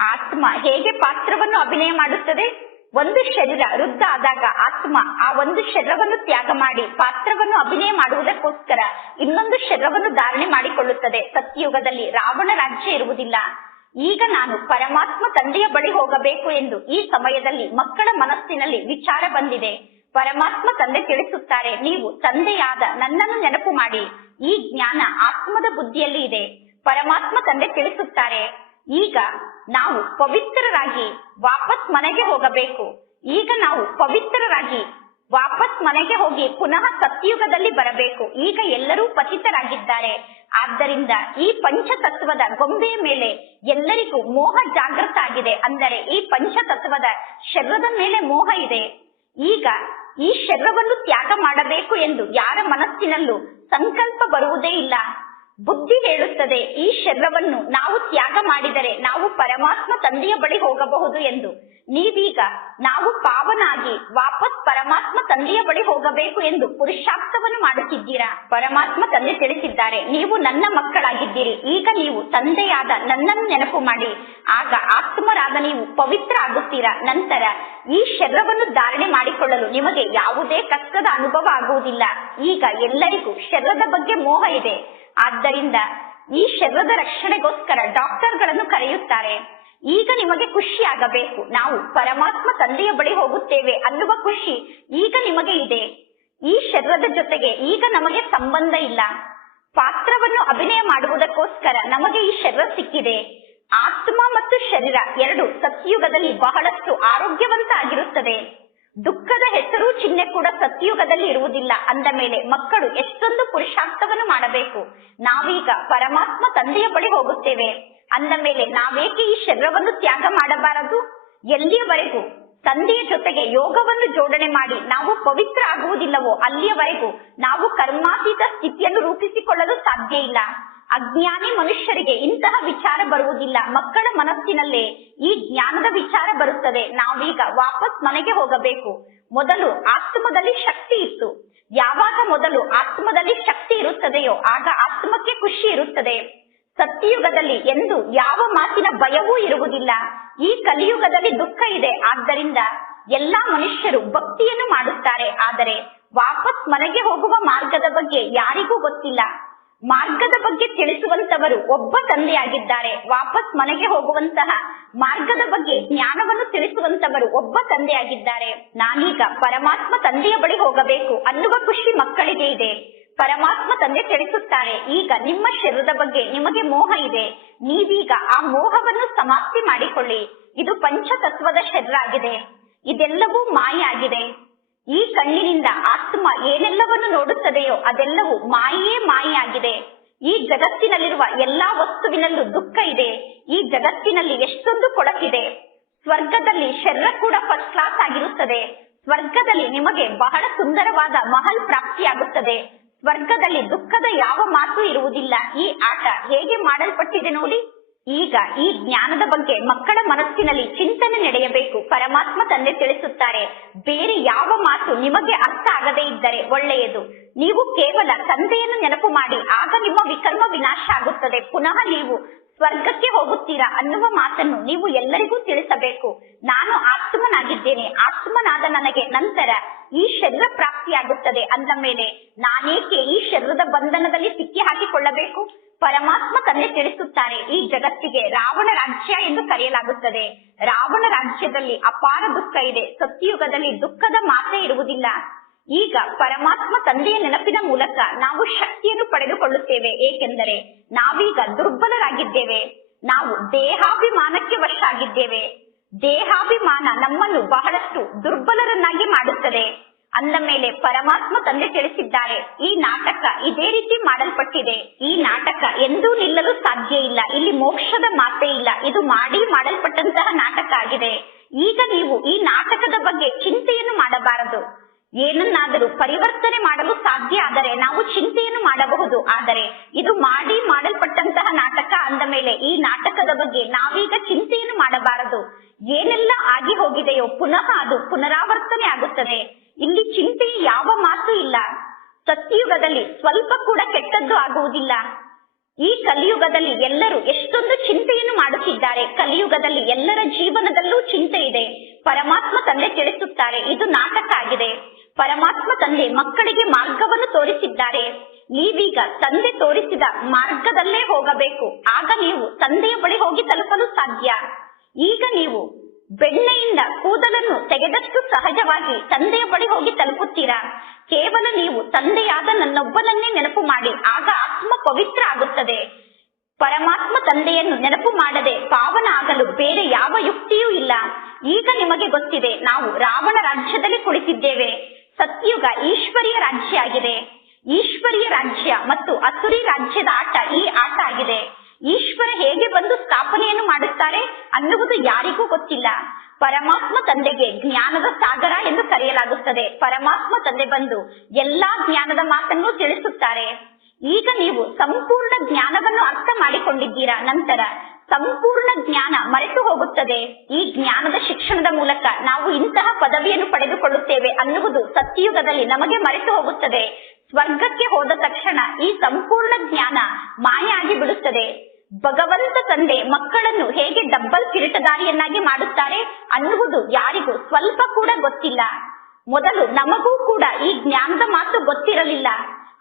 ಆತ್ಮ ಹೇಗೆ ಪಾತ್ರವನ್ನು ಅಭಿನಯ ಮಾಡುತ್ತದೆ? ಒಂದು ಶರೀರ ವೃದ್ಧ ಆದಾಗ ಆತ್ಮ ಆ ಒಂದು ಶರೀರವನ್ನು ತ್ಯಾಗ ಮಾಡಿ ಪಾತ್ರವನ್ನು ಅಭಿನಯ ಮಾಡುವುದಕ್ಕೋಸ್ಕರ ಇನ್ನೊಂದು ಶರೀರವನ್ನು ಧಾರಣೆ ಮಾಡಿಕೊಳ್ಳುತ್ತದೆ. ಸತ್ಯಯುಗದಲ್ಲಿ ರಾವಣ ರಾಜ್ಯ ಇರುವುದಿಲ್ಲ. ಈಗ ನಾನು ಪರಮಾತ್ಮ ತಂದೆಯ ಬಳಿ ಹೋಗಬೇಕು ಎಂದು ಈ ಸಮಯದಲ್ಲಿ ಮಕ್ಕಳ ಮನಸ್ಸಿನಲ್ಲಿ ವಿಚಾರ ಬಂದಿದೆ. ಪರಮಾತ್ಮ ತಂದೆ ತಿಳಿಸುತ್ತಾರೆ, ನೀವು ತಂದೆಯಾದ ನನ್ನನ್ನು ನೆನಪು ಮಾಡಿ. ಈ ಜ್ಞಾನ ಆತ್ಮದ ಬುದ್ಧಿಯಲ್ಲಿ ಇದೆ. ಪರಮಾತ್ಮ ತಂದೆ ತಿಳಿಸುತ್ತಾರೆ, ಈಗ ನಾವು ಪವಿತ್ರರಾಗಿ ವಾಪಸ್ ಮನೆಗೆ ಹೋಗಬೇಕು. ಈಗ ನಾವು ಪವಿತ್ರರಾಗಿ ವಾಪಸ್ ಮನೆಗೆ ಹೋಗಿ ಪುನಃ ಸತ್ಯುಗದಲ್ಲಿ ಬರಬೇಕು. ಈಗ ಎಲ್ಲರೂ ಪತಿತರಾಗಿದ್ದಾರೆ. ಆದ್ದರಿಂದ ಈ ಪಂಚತತ್ವದ ಗೊಂಬೆಯ ಮೇಲೆ ಎಲ್ಲರಿಗೂ ಮೋಹ ಜಾಗೃತ ಆಗಿದೆ. ಅಂದರೆ ಈ ಪಂಚತತ್ವದ ಶರೀರದ ಮೇಲೆ ಮೋಹ ಇದೆ. ಈಗ ಈ ಶರೀರವನ್ನು ತ್ಯಾಗ ಮಾಡಬೇಕು ಎಂದು ಯಾರ ಮನಸ್ಸಿನಲ್ಲೂ ಸಂಕಲ್ಪ ಬರುವುದೇ ಇಲ್ಲ. ಬುದ್ಧಿ ಹೇಳುತ್ತದೆ ಈ ಶರೀರವನ್ನು ನಾವು ತ್ಯಾಗ ಮಾಡಿದರೆ ನಾವು ಪರಮಾತ್ಮ ತಂದೆಯ ಬಳಿ ಹೋಗಬಹುದು ಎಂದು. ನೀವೀಗ ನಾವು ಪಾವನಾಗಿ ವಾಪಸ್ ಪರಮಾತ್ಮ ತಂದೆಯ ಬಳಿ ಹೋಗಬೇಕು ಎಂದು ಪುರುಷಾರ್ಥವನ್ನು ಮಾಡುತ್ತಿದ್ದೀರಾ. ಪರಮಾತ್ಮ ತಂದೆ ತಿಳಿಸಿದ್ದಾರೆ, ನೀವು ನನ್ನ ಮಕ್ಕಳಾಗಿದ್ದೀರಿ. ಈಗ ನೀವು ತಂದೆಯಾದ ನನ್ನನ್ನು ನೆನಪು ಮಾಡಿ. ಆಗ ಆತ್ಮರಾದ ನೀವು ಪವಿತ್ರ ಆಗುತ್ತೀರಾ. ನಂತರ ಈ ಶರೀರವನ್ನು ಧಾರಣೆ ಮಾಡಿಕೊಳ್ಳಲು ನಿಮಗೆ ಯಾವುದೇ ಕಷ್ಟದ ಅನುಭವ ಆಗುವುದಿಲ್ಲ. ಈಗ ಎಲ್ಲರಿಗೂ ಶರೀರದ ಬಗ್ಗೆ ಮೋಹ ಇದೆ. ಆದ್ದರಿಂದ ಈ ಶರೀರದ ರಕ್ಷಣೆಗೋಸ್ಕರ ಡಾಕ್ಟರ್ಗಳನ್ನು ಕರೆಯುತ್ತಾರೆ. ಈಗ ನಿಮಗೆ ಖುಷಿ ಆಗಬೇಕು, ನಾವು ಪರಮಾತ್ಮ ತಂದೆಯ ಬಳಿ ಹೋಗುತ್ತೇವೆ ಅನ್ನುವ ಖುಷಿ ಈಗ ನಿಮಗೆ ಇದೆ. ಈ ಶರೀರದ ಜೊತೆಗೆ ಈಗ ನಮಗೆ ಸಂಬಂಧ ಇಲ್ಲ. ಪಾತ್ರವನ್ನು ಅಭಿನಯ ಮಾಡುವುದಕ್ಕೋಸ್ಕರ ನಮಗೆ ಈ ಶರೀರ ಸಿಕ್ಕಿದೆ. ಆತ್ಮ ಮತ್ತು ಶರೀರ ಎರಡು ಸತ್ಯುಗದಲ್ಲಿ ಬಹಳಷ್ಟು ಆರೋಗ್ಯವಂತ ಆಗಿರುತ್ತದೆ. ದುಃಖದ ಹೆಸರು ಚಿಹ್ನೆ ಕೂಡ ಸತ್ಯುಗದಲ್ಲಿ ಇರುವುದಿಲ್ಲ. ಅಂದ ಮೇಲೆ ಮಕ್ಕಳು ಎಷ್ಟೊಂದು ಪುರುಷಾರ್ಥವನ್ನು ಮಾಡಬೇಕು. ನಾವೀಗ ಪರಮಾತ್ಮ ತಂದೆಯ ಬಳಿ ಹೋಗುತ್ತೇವೆ ಅಂದ ಮೇಲೆ ನಾವೇಕೆ ಈ ಶರೀರವನ್ನು ತ್ಯಾಗ ಮಾಡಬಾರದು? ಎಲ್ಲಿಯವರೆಗೂ ತಂದೆಯ ಜೊತೆಗೆ ಯೋಗವನ್ನು ಜೋಡಣೆ ಮಾಡಿ ನಾವು ಪವಿತ್ರ ಆಗುವುದಿಲ್ಲವೋ ಅಲ್ಲಿಯವರೆಗೂ ನಾವು ಕರ್ಮಾತೀತ ಸ್ಥಿತಿಯನ್ನು ರೂಪಿಸಿಕೊಳ್ಳಲು ಸಾಧ್ಯ ಇಲ್ಲ. ಅಜ್ಞಾನಿ ಮನುಷ್ಯರಿಗೆ ಇಂತಹ ವಿಚಾರ ಬರುವುದಿಲ್ಲ. ಮಕ್ಕಳ ಮನಸ್ಸಿನಲ್ಲೇ ಈ ಜ್ಞಾನದ ವಿಚಾರ ಬರುತ್ತದೆ. ನಾವೀಗ ವಾಪಸ್ ಮನೆಗೆ ಹೋಗಬೇಕು. ಮೊದಲು ಆತ್ಮದಲ್ಲಿ ಶಕ್ತಿ ಇತ್ತು. ಯಾವಾಗ ಮೊದಲು ಆತ್ಮದಲ್ಲಿ ಶಕ್ತಿ ಇರುತ್ತದೆಯೋ ಆಗ ಆತ್ಮಕ್ಕೆ ಖುಷಿ ಇರುತ್ತದೆ. ಸತ್ಯಯುಗದಲ್ಲಿ ಎಂದು ಯಾವ ಮಾತಿನ ಭಯವೂ ಇರುವುದಿಲ್ಲ. ಈ ಕಲಿಯುಗದಲ್ಲಿ ದುಃಖ ಇದೆ. ಆದ್ದರಿಂದ ಎಲ್ಲಾ ಮನುಷ್ಯರು ಭಕ್ತಿಯನ್ನು ಮಾಡುತ್ತಾರೆ. ಆದರೆ ವಾಪಸ್ ಮನೆಗೆ ಹೋಗುವ ಮಾರ್ಗದ ಬಗ್ಗೆ ಯಾರಿಗೂ ಗೊತ್ತಿಲ್ಲ. ಮಾರ್ಗದ ಬಗ್ಗೆ ತಿಳಿಸುವಂತವರು ಒಬ್ಬ ತಂದೆಯಾಗಿದ್ದಾರೆ. ವಾಪಸ್ ಮನೆಗೆ ಹೋಗುವಂತಹ ಮಾರ್ಗದ ಬಗ್ಗೆ ಜ್ಞಾನವನ್ನು ತಿಳಿಸುವಂತವರು ಒಬ್ಬ ತಂದೆಯಾಗಿದ್ದಾರೆ. ನಾನೀಗ ಪರಮಾತ್ಮ ತಂದೆಯ ಬಳಿ ಹೋಗಬೇಕು ಅನ್ನುವ ಖುಷಿ ಮಕ್ಕಳಿಗೆ ಇದೆ. ಪರಮಾತ್ಮ ತಂದೆ ತಿಳಿಸುತ್ತಾರೆ, ಈಗ ನಿಮ್ಮ ಶರೀರದ ಬಗ್ಗೆ ನಿಮಗೆ ಮೋಹ ಇದೆ. ನೀವೀಗ ಆ ಮೋಹವನ್ನು ಸಮಾಪ್ತಿ ಮಾಡಿಕೊಳ್ಳಿ. ಇದು ಪಂಚತತ್ವದ ಶರೀರ ಆಗಿದೆ. ಇದೆಲ್ಲವೂ ಮಾಯೆ ಆಗಿದೆ. ಈ ಕಣ್ಣಿನಿಂದ ಆತ್ಮ ಏನೆಲ್ಲವನ್ನು ನೋಡುತ್ತದೆಯೋ ಅದೆಲ್ಲವೂ ಮಾಯೇ ಮಾಯೆಯಾಗಿದೆ. ಈ ಜಗತ್ತಿನಲ್ಲಿರುವ ಎಲ್ಲಾ ವಸ್ತುವಿನಲ್ಲೂ ದುಃಖ ಇದೆ. ಈ ಜಗತ್ತಿನಲ್ಲಿ ಎಷ್ಟೊಂದು ಕೊಳಕಿದೆ. ಸ್ವರ್ಗದಲ್ಲಿ ಶರೀರ ಕೂಡ ಫಸ್ಟ್ ಕ್ಲಾಸ್ ಆಗಿರುತ್ತದೆ. ಸ್ವರ್ಗದಲ್ಲಿ ನಿಮಗೆ ಬಹಳ ಸುಂದರವಾದ ಮಹಲ್ ಪ್ರಾಪ್ತಿಯಾಗುತ್ತದೆ. ಸ್ವರ್ಗದಲ್ಲಿ ದುಃಖದ ಯಾವ ಮಾತು ಇರುವುದಿಲ್ಲ. ಈ ಆಟ ಹೇಗೆ ಮಾಡಲ್ಪಟ್ಟಿದೆ ನೋಡಿ. ಈಗ ಈ ಜ್ಞಾನದ ಬಗ್ಗೆ ಮಕ್ಕಳ ಮನಸ್ಸಿನಲ್ಲಿ ಚಿಂತನೆ ನಡೆಯಬೇಕು. ಪರಮಾತ್ಮ ತಂದೆ ತಿಳಿಸುತ್ತಾರೆ, ಬೇರೆ ಯಾವ ಮಾತು ನಿಮಗೆ ಅರ್ಥ ಆಗದೇ ಇದ್ದರೆ ಒಳ್ಳೆಯದು. ನೀವು ಕೇವಲ ತಂದೆಯನ್ನು ನೆನಪು ಮಾಡಿ. ಆಗ ನಿಮ್ಮ ವಿಕರ್ಮ ವಿನಾಶ ಆಗುತ್ತದೆ. ಪುನಃ ನೀವು ಸ್ವರ್ಗಕ್ಕೆ ಹೋಗುತ್ತೀರಾ ಅನ್ನುವ ಮಾತನ್ನು ನೀವು ಎಲ್ಲರಿಗೂ ತಿಳಿಸಬೇಕು. ನಾನು ಆತ್ಮನಾಗಿದ್ದೇನೆ. ಆತ್ಮನಾದ ನನಗೆ ನಂತರ ಈ ಶರೀರ ಪ್ರಾಪ್ತಿಯಾಗುತ್ತದೆ. ಅಂದ ಮೇಲೆ ನಾನೇಕೆ ಈ ಶರೀರದ ಬಂಧನದಲ್ಲಿ ಸಿಕ್ಕಿ ಹಾಕಿಕೊಳ್ಳಬೇಕು? ಪರಮಾತ್ಮ ತಂದೆ ತಿಳಿಸುತ್ತಾರೆ, ಈ ಜಗತ್ತಿಗೆ ರಾವಣ ರಾಜ್ಯ ಎಂದು ಕರೆಯಲಾಗುತ್ತದೆ. ರಾವಣ ರಾಜ್ಯದಲ್ಲಿ ಅಪಾರ ದುಃಖ ಇದೆ. ಸತ್ಯಯುಗದಲ್ಲಿ ದುಃಖದ ಮಾತೇ ಇರುವುದಿಲ್ಲ. ಈಗ ಪರಮಾತ್ಮ ತಂದೆಯ ನೆನಪಿನ ಮೂಲಕ ನಾವು ಶಕ್ತಿಯನ್ನು ಪಡೆದುಕೊಳ್ಳುತ್ತೇವೆ. ಏಕೆಂದರೆ ನಾವೀಗ ದುರ್ಬಲರಾಗಿದ್ದೇವೆ. ನಾವು ದೇಹಾಭಿಮಾನಕ್ಕೆ ವಶ ಆಗಿದ್ದೇವೆ. ದೇಹಾಭಿಮಾನ ನಮ್ಮನ್ನು ಬಹಳಷ್ಟು ದುರ್ಬಲರನ್ನಾಗಿ ಮಾಡುತ್ತದೆ. ಅಂದ ಮೇಲೆ ಪರಮಾತ್ಮ ತಂದೆ ತಿಳಿಸಿದ್ದಾರೆ, ಈ ನಾಟಕ ಇದೇ ರೀತಿ ಮಾಡಲ್ಪಟ್ಟಿದೆ. ಈ ನಾಟಕ ಎಂದೂ ನಿಲ್ಲಲು ಸಾಧ್ಯ ಇಲ್ಲ. ಇಲ್ಲಿ ಮೋಕ್ಷದ ಮಾತೇ ಇಲ್ಲ. ಇದು ಮಾಡಲ್ಪಟ್ಟಂತಹ ನಾಟಕ ಆಗಿದೆ. ಈಗ ನೀವು ಈ ನಾಟಕದ ಬಗ್ಗೆ ಚಿಂತೆಯನ್ನು ಮಾಡಬಾರದು. ಏನನ್ನಾದರೂ ಪರಿವರ್ತನೆ ಮಾಡಲು ಸಾಧ್ಯ ಆದರೆ ನಾವು ಚಿಂತೆಯನ್ನು ಮಾಡಬಹುದು. ಆದರೆ ಇದು ಮಾಡಲ್ಪಟ್ಟಂತಹ ನಾಟಕ ಅಂದ ಮೇಲೆ ಈ ನಾಟಕದ ಬಗ್ಗೆ ನಾವೀಗ ಚಿಂತೆಯನ್ನು ಮಾಡಬಾರದು. ಏನೆಲ್ಲ ಆಗಿ ಹೋಗಿದೆಯೋ ಪುನಃ ಅದು ಪುನರಾವರ್ತನೆ ಆಗುತ್ತದೆ. ಇಲ್ಲಿ ಚಿಂತೆಯ ಯಾವ ಮಾತು ಇಲ್ಲ. ಸತ್ಯಯುಗದಲ್ಲಿ ಸ್ವಲ್ಪ ಕೂಡ ಕೆಟ್ಟದ್ದು ಆಗುವುದಿಲ್ಲ. ಈ ಕಲಿಯುಗದಲ್ಲಿ ಎಲ್ಲರೂ ಎಷ್ಟೊಂದು ಚಿಂತೆಯನ್ನು ಮಾಡುತ್ತಿದ್ದಾರೆ. ಕಲಿಯುಗದಲ್ಲಿ ಎಲ್ಲರ ಜೀವನದಲ್ಲೂ ಚಿಂತೆ ಇದೆ. ಪರಮಾತ್ಮ ತಂದೆ ತಿಳಿಸುತ್ತಾರೆ, ಇದು ನಾಟಕ ಆಗಿದೆ. ಪರಮಾತ್ಮ ತಂದೆ ಮಕ್ಕಳಿಗೆ ಮಾರ್ಗವನ್ನು ತೋರಿಸಿದ್ದಾರೆ. ನೀವೀಗ ತಂದೆ ತೋರಿಸಿದ ಮಾರ್ಗದಲ್ಲೇ ಹೋಗಬೇಕು. ಆಗ ನೀವು ತಂದೆಯ ಬಳಿ ಹೋಗಿ ತಲುಪಲು ಸಾಧ್ಯ. ಈಗ ನೀವು ಬೆಣ್ಣೆಯಿಂದ ಕೂದಲನ್ನು ತೆಗೆದಷ್ಟು ಸಹಜವಾಗಿ ತಂದೆಯ ಬಳಿ ಹೋಗಿ ತಲುಪುತ್ತೀರಾ. ಕೇವಲ ನೀವು ತಂದೆಯಾದ ನನ್ನೊಬ್ಬನನ್ನೇ ನೆನಪು ಮಾಡಿ. ಆಗ ಆತ್ಮ ಪವಿತ್ರ ಆಗುತ್ತದೆ. ಪರಮಾತ್ಮ ತಂದೆಯನ್ನು ನೆನಪು ಮಾಡದೆ ಪಾವನ ಆಗಲು ಬೇರೆ ಯಾವ ಯುಕ್ತಿಯೂ ಇಲ್ಲ. ಈಗ ನಿಮಗೆ ಗೊತ್ತಿದೆ, ನಾವು ರಾವಣ ರಾಜ್ಯದಲ್ಲಿ ಕುಳಿತಿದ್ದೇವೆ. ಸತ್ಯುಗ ಈಶ್ವರೀಯ ರಾಜ್ಯ ಆಗಿದೆ. ಈಶ್ವರೀಯ ರಾಜ್ಯ ಮತ್ತು ಅಸುರಿ ರಾಜ್ಯದ ಆಟ ಈ ಆಟ ಆಗಿದೆ. ಈಶ್ವರ ಹೇಗೆ ಬಂದು ಸ್ಥಾಪನೆಯನ್ನು ಮಾಡುತ್ತಾರೆ ಅನ್ನುವುದು ಯಾರಿಗೂ ಗೊತ್ತಿಲ್ಲ. ಪರಮಾತ್ಮ ತಂದೆಗೆ ಜ್ಞಾನದ ಸಾಗರ ಎಂದು ಕರೆಯಲಾಗುತ್ತದೆ. ಪರಮಾತ್ಮ ತಂದೆ ಬಂದು ಎಲ್ಲಾ ಜ್ಞಾನದ ಮಾತನ್ನು ತಿಳಿಸುತ್ತಾರೆ. ಈಗ ನೀವು ಸಂಪೂರ್ಣ ಜ್ಞಾನವನ್ನು ಅರ್ಥ ಮಾಡಿಕೊಂಡಿದ್ದೀರಾ. ನಂತರ ಸಂಪೂರ್ಣ ಜ್ಞಾನ ಮರೆತು ಹೋಗುತ್ತದೆ. ಈ ಜ್ಞಾನದ ಶಿಕ್ಷಣದ ಮೂಲಕ ನಾವು ಇಂತಹ ಪದವಿಯನ್ನು ಪಡೆದುಕೊಳ್ಳುತ್ತೇವೆ ಅನ್ನುವುದು ಸತ್ಯಯುಗದಲ್ಲಿ ನಮಗೆ ಮರೆತು ಹೋಗುತ್ತದೆ. ಸ್ವರ್ಗಕ್ಕೆ ಹೋದ ತಕ್ಷಣ ಈ ಸಂಪೂರ್ಣ ಜ್ಞಾನ ಮಾಯ ಆಗಿ ಬಿಡುತ್ತದೆ. ಭಗವಂತ ತಂದೆ ಮಕ್ಕಳನ್ನು ಹೇಗೆ ಡಬ್ಬಲ್ ಕಿರೀಟಧಾರಿಯನ್ನಾಗಿ ಮಾಡುತ್ತಾರೆ ಅನ್ನುವುದು ಯಾರಿಗೂ ಸ್ವಲ್ಪ ಕೂಡ ಗೊತ್ತಿಲ್ಲ. ಮೊದಲು ನಮಗೂ ಕೂಡ ಈ ಜ್ಞಾನದ ಮಾತು ಗೊತ್ತಿರಲಿಲ್ಲ.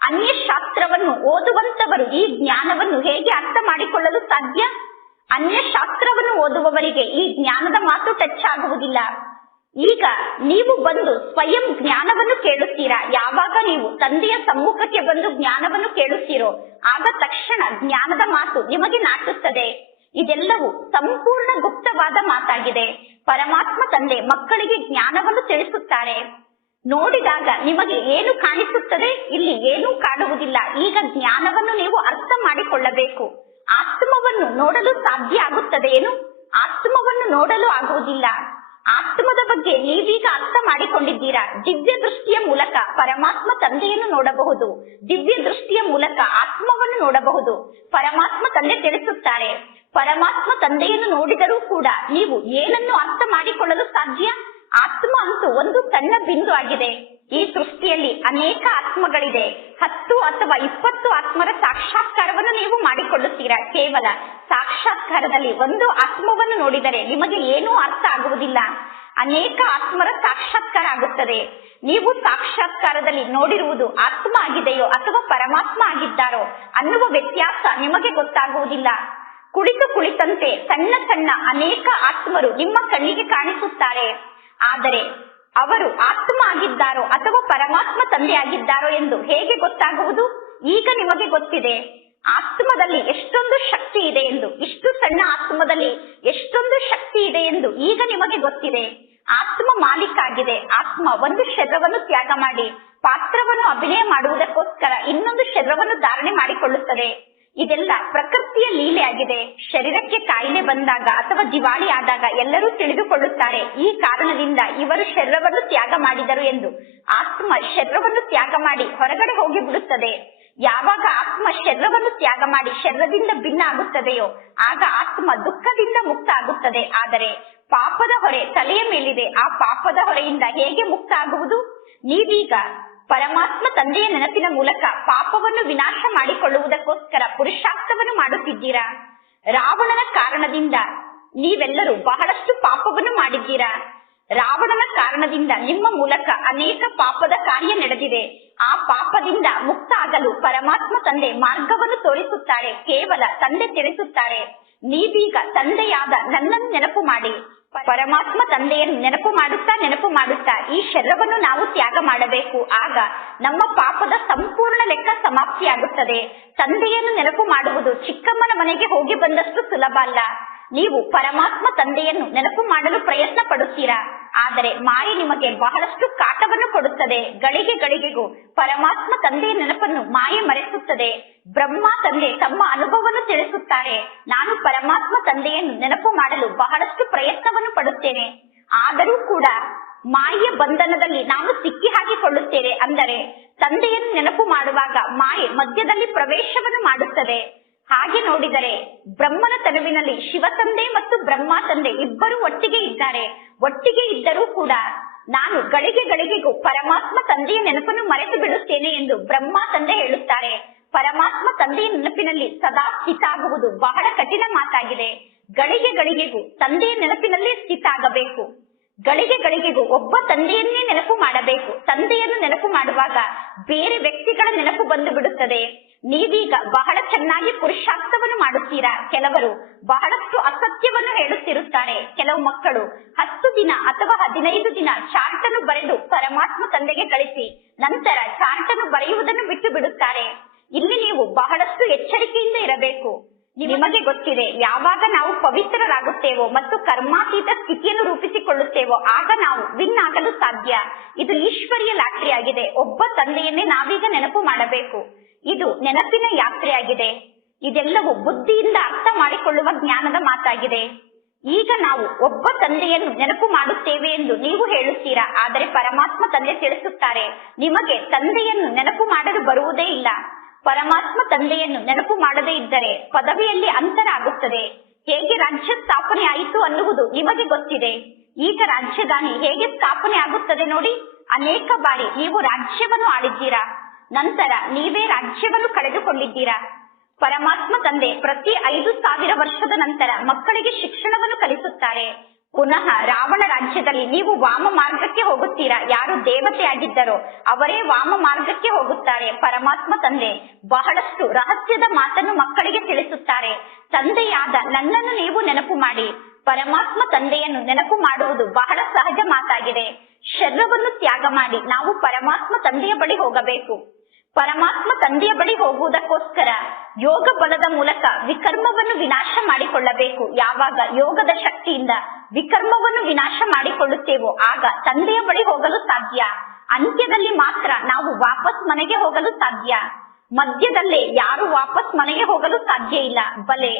ಅನ್ಯ ಶಾಸ್ತ್ರವನ್ನು ಓದುವಂತವರು ಈ ಜ್ಞಾನವನ್ನು ಹೇಗೆ ಅರ್ಥ ಮಾಡಿಕೊಳ್ಳಲು ಸಾಧ್ಯ? ಅನ್ಯ ಶಾಸ್ತ್ರವನ್ನು ಓದುವವರಿಗೆ ಈ ಜ್ಞಾನದ ಮಾತು ಟಚ್ ಆಗುವುದಿಲ್ಲ. ಈಗ ನೀವು ಬಂದು ಸ್ವಯಂ ಜ್ಞಾನವನ್ನು ಕೇಳುತ್ತೀರಾ. ಯಾವಾಗ ನೀವು ತಂದೆಯ ಸಮ್ಮುಖಕ್ಕೆ ಬಂದು ಜ್ಞಾನವನ್ನು ಕೇಳುತ್ತೀರೋ ಆಗ ತಕ್ಷಣ ಜ್ಞಾನದ ಮಾತು ನಿಮಗೆ ನಾಟುತ್ತದೆ. ಇದೆಲ್ಲವೂ ಸಂಪೂರ್ಣ ಗುಪ್ತವಾದ ಮಾತಾಗಿದೆ. ಪರಮಾತ್ಮ ತಂದೆ ಮಕ್ಕಳಿಗೆ ಜ್ಞಾನವನ್ನು ತಿಳಿಸುತ್ತಾರೆ. ನೋಡಿದಾಗ ನಿಮಗೆ ಏನು ಕಾಣಿಸುತ್ತದೆ? ಇಲ್ಲಿ ಏನೂ ಕಾಣುವುದಿಲ್ಲ. ಈಗ ಜ್ಞಾನವನ್ನು ನೀವು ಅರ್ಥ ಮಾಡಿಕೊಳ್ಳಬೇಕು. ಆತ್ಮವನ್ನು ನೋಡಲು ಸಾಧ್ಯ ಆಗುತ್ತದೆಯೇನು? ಆತ್ಮವನ್ನು ನೋಡಲು ಆಗುವುದಿಲ್ಲ. ಆತ್ಮದ ಬಗ್ಗೆ ನೀವೀಗ ಅರ್ಥ ಮಾಡಿಕೊಂಡಿದ್ದೀರಾ. ದಿವ್ಯ ದೃಷ್ಟಿಯ ಮೂಲಕ ಪರಮಾತ್ಮ ತಂದೆಯನ್ನು ನೋಡಬಹುದು. ದಿವ್ಯ ದೃಷ್ಟಿಯ ಮೂಲಕ ಆತ್ಮವನ್ನು ನೋಡಬಹುದು. ಪರಮಾತ್ಮ ತಂದೆ ತಿಳಿಸುತ್ತಾರೆ. ಪರಮಾತ್ಮ ತಂದೆಯನ್ನು ನೋಡಿದರೂ ಕೂಡ ನೀವು ಏನನ್ನು ಅರ್ಥ ಮಾಡಿಕೊಳ್ಳಲು ಸಾಧ್ಯ? ಆತ್ಮ ಅಂತೂ ಒಂದು ಸಣ್ಣ ಬಿಂದು ಆಗಿದೆ. ಈ ಸೃಷ್ಟಿಯಲ್ಲಿ ಅನೇಕ ಆತ್ಮಗಳಿದೆ. 10 ಅಥವಾ 20 ಆತ್ಮರ ಸಾಕ್ಷಾತ್ಕಾರವನ್ನು ನೀವು ಮಾಡಿಕೊಳ್ಳುತ್ತೀರಾ. ಕೇವಲ ಸಾಕ್ಷಾತ್ಕಾರದಲ್ಲಿ ಒಂದು ಆತ್ಮವನ್ನು ನೋಡಿದರೆ ನಿಮಗೆ ಏನೂ ಅರ್ಥ ಆಗುವುದಿಲ್ಲ. ಅನೇಕ ಆತ್ಮರ ಸಾಕ್ಷಾತ್ಕಾರ ಆಗುತ್ತದೆ. ನೀವು ಸಾಕ್ಷಾತ್ಕಾರದಲ್ಲಿ ನೋಡಿರುವುದು ಆತ್ಮ ಆಗಿದೆಯೋ ಅಥವಾ ಪರಮಾತ್ಮ ಆಗಿದ್ದಾರೋ ಅನ್ನುವ ವ್ಯತ್ಯಾಸ ನಿಮಗೆ ಗೊತ್ತಾಗುವುದಿಲ್ಲ. ಕುಳಿತಂತೆ ಸಣ್ಣ ಸಣ್ಣ ಅನೇಕ ಆತ್ಮರು ನಿಮ್ಮ ಕಣ್ಣಿಗೆ ಕಾಣಿಸುತ್ತಾರೆ. ಆದರೆ ಅವರು ಆತ್ಮ ಆಗಿದ್ದಾರೋ ಅಥವಾ ಪರಮಾತ್ಮ ತಂದೆ ಆಗಿದ್ದಾರೋ ಎಂದು ಹೇಗೆ ಗೊತ್ತಾಗುವುದು? ಈಗ ನಿಮಗೆ ಗೊತ್ತಿದೆ ಆತ್ಮದಲ್ಲಿ ಎಷ್ಟೊಂದು ಶಕ್ತಿ ಇದೆ ಎಂದು. ಇಷ್ಟು ಸಣ್ಣ ಆತ್ಮದಲ್ಲಿ ಎಷ್ಟೊಂದು ಶಕ್ತಿ ಇದೆ ಎಂದು ಈಗ ನಿಮಗೆ ಗೊತ್ತಿದೆ. ಆತ್ಮ ಮಾಲೀಕ ಆಗಿದೆ. ಆತ್ಮ ಒಂದು ಶರೀರವನ್ನು ತ್ಯಾಗ ಮಾಡಿ ಪಾತ್ರವನ್ನು ಅಭಿನಯ ಮಾಡುವುದಕ್ಕೋಸ್ಕರ ಇನ್ನೊಂದು ಶರೀರವನ್ನು ಧಾರಣೆ ಮಾಡಿಕೊಳ್ಳುತ್ತದೆ. ಇದೆಲ್ಲ ಪ್ರಕೃತಿಯ ಲೀಲೆ ಆಗಿದೆ. ಶರೀರಕ್ಕೆ ಕಾಯಿಲೆ ಬಂದಾಗ ಅಥವಾ ದಿವಾಳಿ ಆದಾಗ ಎಲ್ಲರೂ ತಿಳಿದುಕೊಳ್ಳುತ್ತಾರೆ ಈ ಕಾರಣದಿಂದ ಇವರು ಶರೀರವನ್ನು ತ್ಯಾಗ ಮಾಡಿದರು ಎಂದು. ಆತ್ಮ ಶರೀರವನ್ನು ತ್ಯಾಗ ಮಾಡಿ ಹೊರಗಡೆ ಹೋಗಿ ಬಿಡುತ್ತದೆ. ಯಾವಾಗ ಆತ್ಮ ಶರೀರವನ್ನು ತ್ಯಾಗ ಮಾಡಿ ಶರೀರದಿಂದ ಭಿನ್ನ ಆಗುತ್ತದೆಯೋ ಆಗ ಆತ್ಮ ದುಃಖದಿಂದ ಮುಕ್ತ ಆಗುತ್ತದೆ. ಆದರೆ ಪಾಪದ ಹೊರೆ ತಲೆಯ ಮೇಲಿದೆ. ಆ ಪಾಪದ ಹೊರೆಯಿಂದ ಹೇಗೆ ಮುಕ್ತ ಆಗುವುದು? ನೀವೀಗ ಪರಮಾತ್ಮ ತಂದೆಯ ನೆನಪಿನ ಮೂಲಕ ಪಾಪವನ್ನು ವಿನಾಶ ಮಾಡಿಕೊಳ್ಳುವುದಕ್ಕೋಸ್ಕರ ಪುರುಷಾರ್ಥವನ್ನು ಮಾಡುತ್ತಿದ್ದೀರಾ. ರಾವಣನ ಕಾರಣದಿಂದ ನೀವೆಲ್ಲರೂ ಬಹಳಷ್ಟು ಪಾಪವನ್ನು ಮಾಡಿದ್ದೀರಾ. ರಾವಣನ ಕಾರಣದಿಂದ ನಿಮ್ಮ ಮೂಲಕ ಅನೇಕ ಪಾಪದ ಕಾರ್ಯ ನಡೆದಿದೆ. ಆ ಪಾಪದಿಂದ ಮುಕ್ತ ಆಗಲು ಪರಮಾತ್ಮ ತಂದೆ ಮಾರ್ಗವನ್ನು ತೋರಿಸುತ್ತಾರೆ. ಕೇವಲ ತಂದೆ ತಿಳಿಸುತ್ತಾರೆ. ನೀವೀಗ ತಂದೆಯಾದ ನನ್ನನ್ನು ನೆನಪು ಮಾಡಿ. ಪರಮಾತ್ಮ ತಂದೆಯನ್ನು ನೆನಪು ಮಾಡುತ್ತಾ ಈ ಶರೀರವನ್ನು ನಾವು ತ್ಯಾಗ ಮಾಡಬೇಕು. ಆಗ ನಮ್ಮ ಪಾಪದ ಸಂಪೂರ್ಣ ಲೆಕ್ಕ ಸಮಾಪ್ತಿಯಾಗುತ್ತದೆ. ತಂದೆಯನ್ನು ನೆನಪು ಮಾಡುವುದು ಚಿಕ್ಕಮ್ಮನ ಮನೆಗೆ ಹೋಗಿ ಬಂದಷ್ಟು ಸುಲಭ ಅಲ್ಲ. ನೀವು ಪರಮಾತ್ಮ ತಂದೆಯನ್ನು ನೆನಪು ಮಾಡಲು ಪ್ರಯತ್ನ ಪಡುತ್ತೀರಾ. ಆದರೆ ಮಾಯೆ ನಿಮಗೆ ಬಹಳಷ್ಟು ಕಾಟವನ್ನು ಕೊಡುತ್ತದೆ. ಗಳಿಗೆಗೂ ಪರಮಾತ್ಮ ತಂದೆಯ ನೆನಪನ್ನು ಮಾಯೆ ಮರೆಸುತ್ತದೆ. ಬ್ರಹ್ಮ ತಂದೆ ತಮ್ಮ ಅನುಭವವನ್ನು ತಿಳಿಸುತ್ತಾರೆ. ನಾನು ಪರಮಾತ್ಮ ತಂದೆಯನ್ನು ನೆನಪು ಮಾಡಲು ಬಹಳಷ್ಟು ಪ್ರಯತ್ನವನ್ನು ಪಡುತ್ತೇನೆ. ಆದರೂ ಕೂಡ ಮಾಯೆಯ ಬಂಧನದಲ್ಲಿ ನಾವು ಸಿಕ್ಕಿ ಹಾಕಿಕೊಳ್ಳುತ್ತೇವೆ. ಅಂದರೆ ತಂದೆಯನ್ನು ನೆನಪು ಮಾಡುವಾಗ ಮಾಯೆ ಮಧ್ಯದಲ್ಲಿ ಪ್ರವೇಶವನ್ನು ಮಾಡುತ್ತದೆ. ಹಾಗೆ ನೋಡಿದರೆ ಬ್ರಹ್ಮನ ತನುವಿನಲ್ಲಿ ಶಿವ ತಂದೆ ಮತ್ತು ಬ್ರಹ್ಮ ತಂದೆ ಇಬ್ಬರು ಒಟ್ಟಿಗೆ ಇದ್ದಾರೆ. ಒಟ್ಟಿಗೆ ಇದ್ದರೂ ಕೂಡ ನಾನು ಗಳಿಗೆಗೂ ಪರಮಾತ್ಮ ತಂದೆಯ ನೆನಪನ್ನು ಮರೆತು ಬಿಡುತ್ತೇನೆ ಎಂದು ಬ್ರಹ್ಮ ತಂದೆ ಹೇಳುತ್ತಾರೆ. ಪರಮಾತ್ಮ ತಂದೆಯ ನೆನಪಿನಲ್ಲಿ ಸದಾ ಸ್ಥಿತ ಆಗುವುದು ಬಹಳ ಕಠಿಣ ಮಾತಾಗಿದೆ. ಗಳಿಗೆಗೂ ತಂದೆಯ ನೆನಪಿನಲ್ಲಿ ಸ್ಥಿತ ಆಗಬೇಕು. ಗಳಿಗೆಗೂ ಒಬ್ಬ ತಂದೆಯನ್ನೇ ನೆನಪು ಮಾಡಬೇಕು. ತಂದೆಯನ್ನು ನೆನಪು ಮಾಡುವಾಗ ಬೇರೆ ವ್ಯಕ್ತಿಗಳ ನೆನಪು ಬಂದು ಬಿಡುತ್ತದೆ. ನೀವೀಗ ಬಹಳ ಚೆನ್ನಾಗಿ ಪುರುಷಾರ್ಥವನ್ನು ಮಾಡುತ್ತೀರಾ. ಕೆಲವರು ಬಹಳಷ್ಟು ಅಸತ್ಯವನ್ನು ಹೇಳುತ್ತಿರುತ್ತಾರೆ. ಕೆಲವು ಮಕ್ಕಳು 10 ದಿನ ಅಥವಾ 15 ದಿನ ಚಾರ್ಟ್ ಅನ್ನು ಬರೆದು ಪರಮಾತ್ಮ ತಂದೆಗೆ ಕಳಿಸಿ ನಂತರ ಚಾರ್ಟ್ ಅನ್ನು ಬರೆಯುವುದನ್ನು ಬಿಟ್ಟು ಬಿಡುತ್ತಾರೆ. ಇಲ್ಲಿ ನೀವು ಬಹಳಷ್ಟು ಎಚ್ಚರಿಕೆಯಿಂದ ಇರಬೇಕು. ನಿಮಗೆ ಗೊತ್ತಿದೆ, ಯಾವಾಗ ನಾವು ಪವಿತ್ರರಾಗುತ್ತೇವೋ ಮತ್ತು ಕರ್ಮಾತೀತ ಸ್ಥಿತಿಯನ್ನು ರೂಪಿಸಿಕೊಳ್ಳುತ್ತೇವೋ ಆಗ ನಾವು ವಿನ್ ಆಗಲು ಸಾಧ್ಯ. ಇದು ಈಶ್ವರೀಯ ಲಾಟ್ರಿ ಆಗಿದೆ. ಒಬ್ಬ ತಂದೆಯನ್ನೇ ನಾವೀಗ ನೆನಪು ಮಾಡಬೇಕು. ಇದು ನೆನಪಿನ ಯಾತ್ರೆಯಾಗಿದೆ. ಇದೆಲ್ಲವೂ ಬುದ್ಧಿಯಿಂದ ಅರ್ಥ ಮಾಡಿಕೊಳ್ಳುವ ಜ್ಞಾನದ ಮಾತಾಗಿದೆ. ಈಗ ನಾವು ಒಬ್ಬ ತಂದೆಯನ್ನು ನೆನಪು ಮಾಡುತ್ತೇವೆ ಎಂದು ನೀವು ಹೇಳುತ್ತೀರಾ, ಆದರೆ ಪರಮಾತ್ಮ ತಂದೆ ತಿಳಿಸುತ್ತಾರೆ, ನಿಮಗೆ ತಂದೆಯನ್ನು ನೆನಪು ಮಾಡಲು ಬರುವುದೇ ಇಲ್ಲ. ಪರಮಾತ್ಮ ತಂದೆಯನ್ನು ನೆನಪು ಮಾಡದೇ ಇದ್ದರೆ ಪದವಿಯಲ್ಲಿ ಅಂತರ ಆಗುತ್ತದೆ. ಹೇಗೆ ರಾಜ್ಯ ಸ್ಥಾಪನೆ ಆಯಿತು ಅನ್ನುವುದು ನಿಮಗೆ ಗೊತ್ತಿದೆ. ಈಗ ರಾಜಧಾನಿ ಹೇಗೆ ಸ್ಥಾಪನೆ ಆಗುತ್ತದೆ ನೋಡಿ. ಅನೇಕ ಬಾರಿ ನೀವು ರಾಜ್ಯವನ್ನು ಆಳಿದ್ದೀರಾ, ನಂತರ ನೀವೇ ರಾಜ್ಯವನ್ನು ಕಳೆದುಕೊಂಡಿದ್ದೀರಾ. ಪರಮಾತ್ಮ ತಂದೆ ಪ್ರತಿ 5,000 ವರ್ಷದ ನಂತರ ಮಕ್ಕಳಿಗೆ ಶಿಕ್ಷಣವನ್ನು ಕಲಿಸುತ್ತಾರೆ. ಪುನಃ ರಾವಣ ರಾಜ್ಯದಲ್ಲಿ ನೀವು ವಾಮ ಮಾರ್ಗಕ್ಕೆ ಹೋಗುತ್ತೀರಾ. ಯಾರು ದೇವತೆ ಆಗಿದ್ದರೋ ಅವರೇ ವಾಮ ಮಾರ್ಗಕ್ಕೆ ಹೋಗುತ್ತಾರೆ. ಪರಮಾತ್ಮ ತಂದೆ ಬಹಳಷ್ಟು ರಹಸ್ಯದ ಮಾತನ್ನು ಮಕ್ಕಳಿಗೆ ತಿಳಿಸುತ್ತಾರೆ. ತಂದೆಯಾದ ನನ್ನನ್ನು ನೀವು ನೆನಪು ಮಾಡಿ. ಪರಮಾತ್ಮ ತಂದೆಯನ್ನು ನೆನಪು ಮಾಡುವುದು ಬಹಳ ಸಹಜ ಮಾತಾಗಿದೆ. ಶರೀರವನ್ನು ತ್ಯಾಗ ಮಾಡಿ ನಾವು ಪರಮಾತ್ಮ ತಂದೆಯ ಬಳಿ ಹೋಗಬೇಕು. ಪರಮಾತ್ಮ ತಂದೆಯ ಬಳಿ ಹೋಗುವುದಕ್ಕೋಸ್ಕರ ಯೋಗ ಬಲದ ಮೂಲಕ ವಿಕರ್ಮವನ್ನು ವಿನಾಶ ಮಾಡಿಕೊಳ್ಳಬೇಕು. ಯಾವಾಗ ಯೋಗದ ಶಕ್ತಿಯಿಂದ ವಿಕರ್ಮವನ್ನು ವಿನಾಶ ಮಾಡಿಕೊಳ್ಳುತ್ತೇವೋ ಆಗ ತಂದೆಯ ಬಳಿ ಹೋಗಲು ಸಾಧ್ಯ. ಅಂತ್ಯದಲ್ಲಿ ಮಾತ್ರ ನಾವು ವಾಪಸ್ ಮನೆಗೆ ಹೋಗಲು ಸಾಧ್ಯ. ಮಧ್ಯದಲ್ಲೇ ಯಾರು ವಾಪಸ್ ಮನೆಗೆ ಹೋಗಲು ಸಾಧ್ಯ ಇಲ್ಲ. ಬಲೆ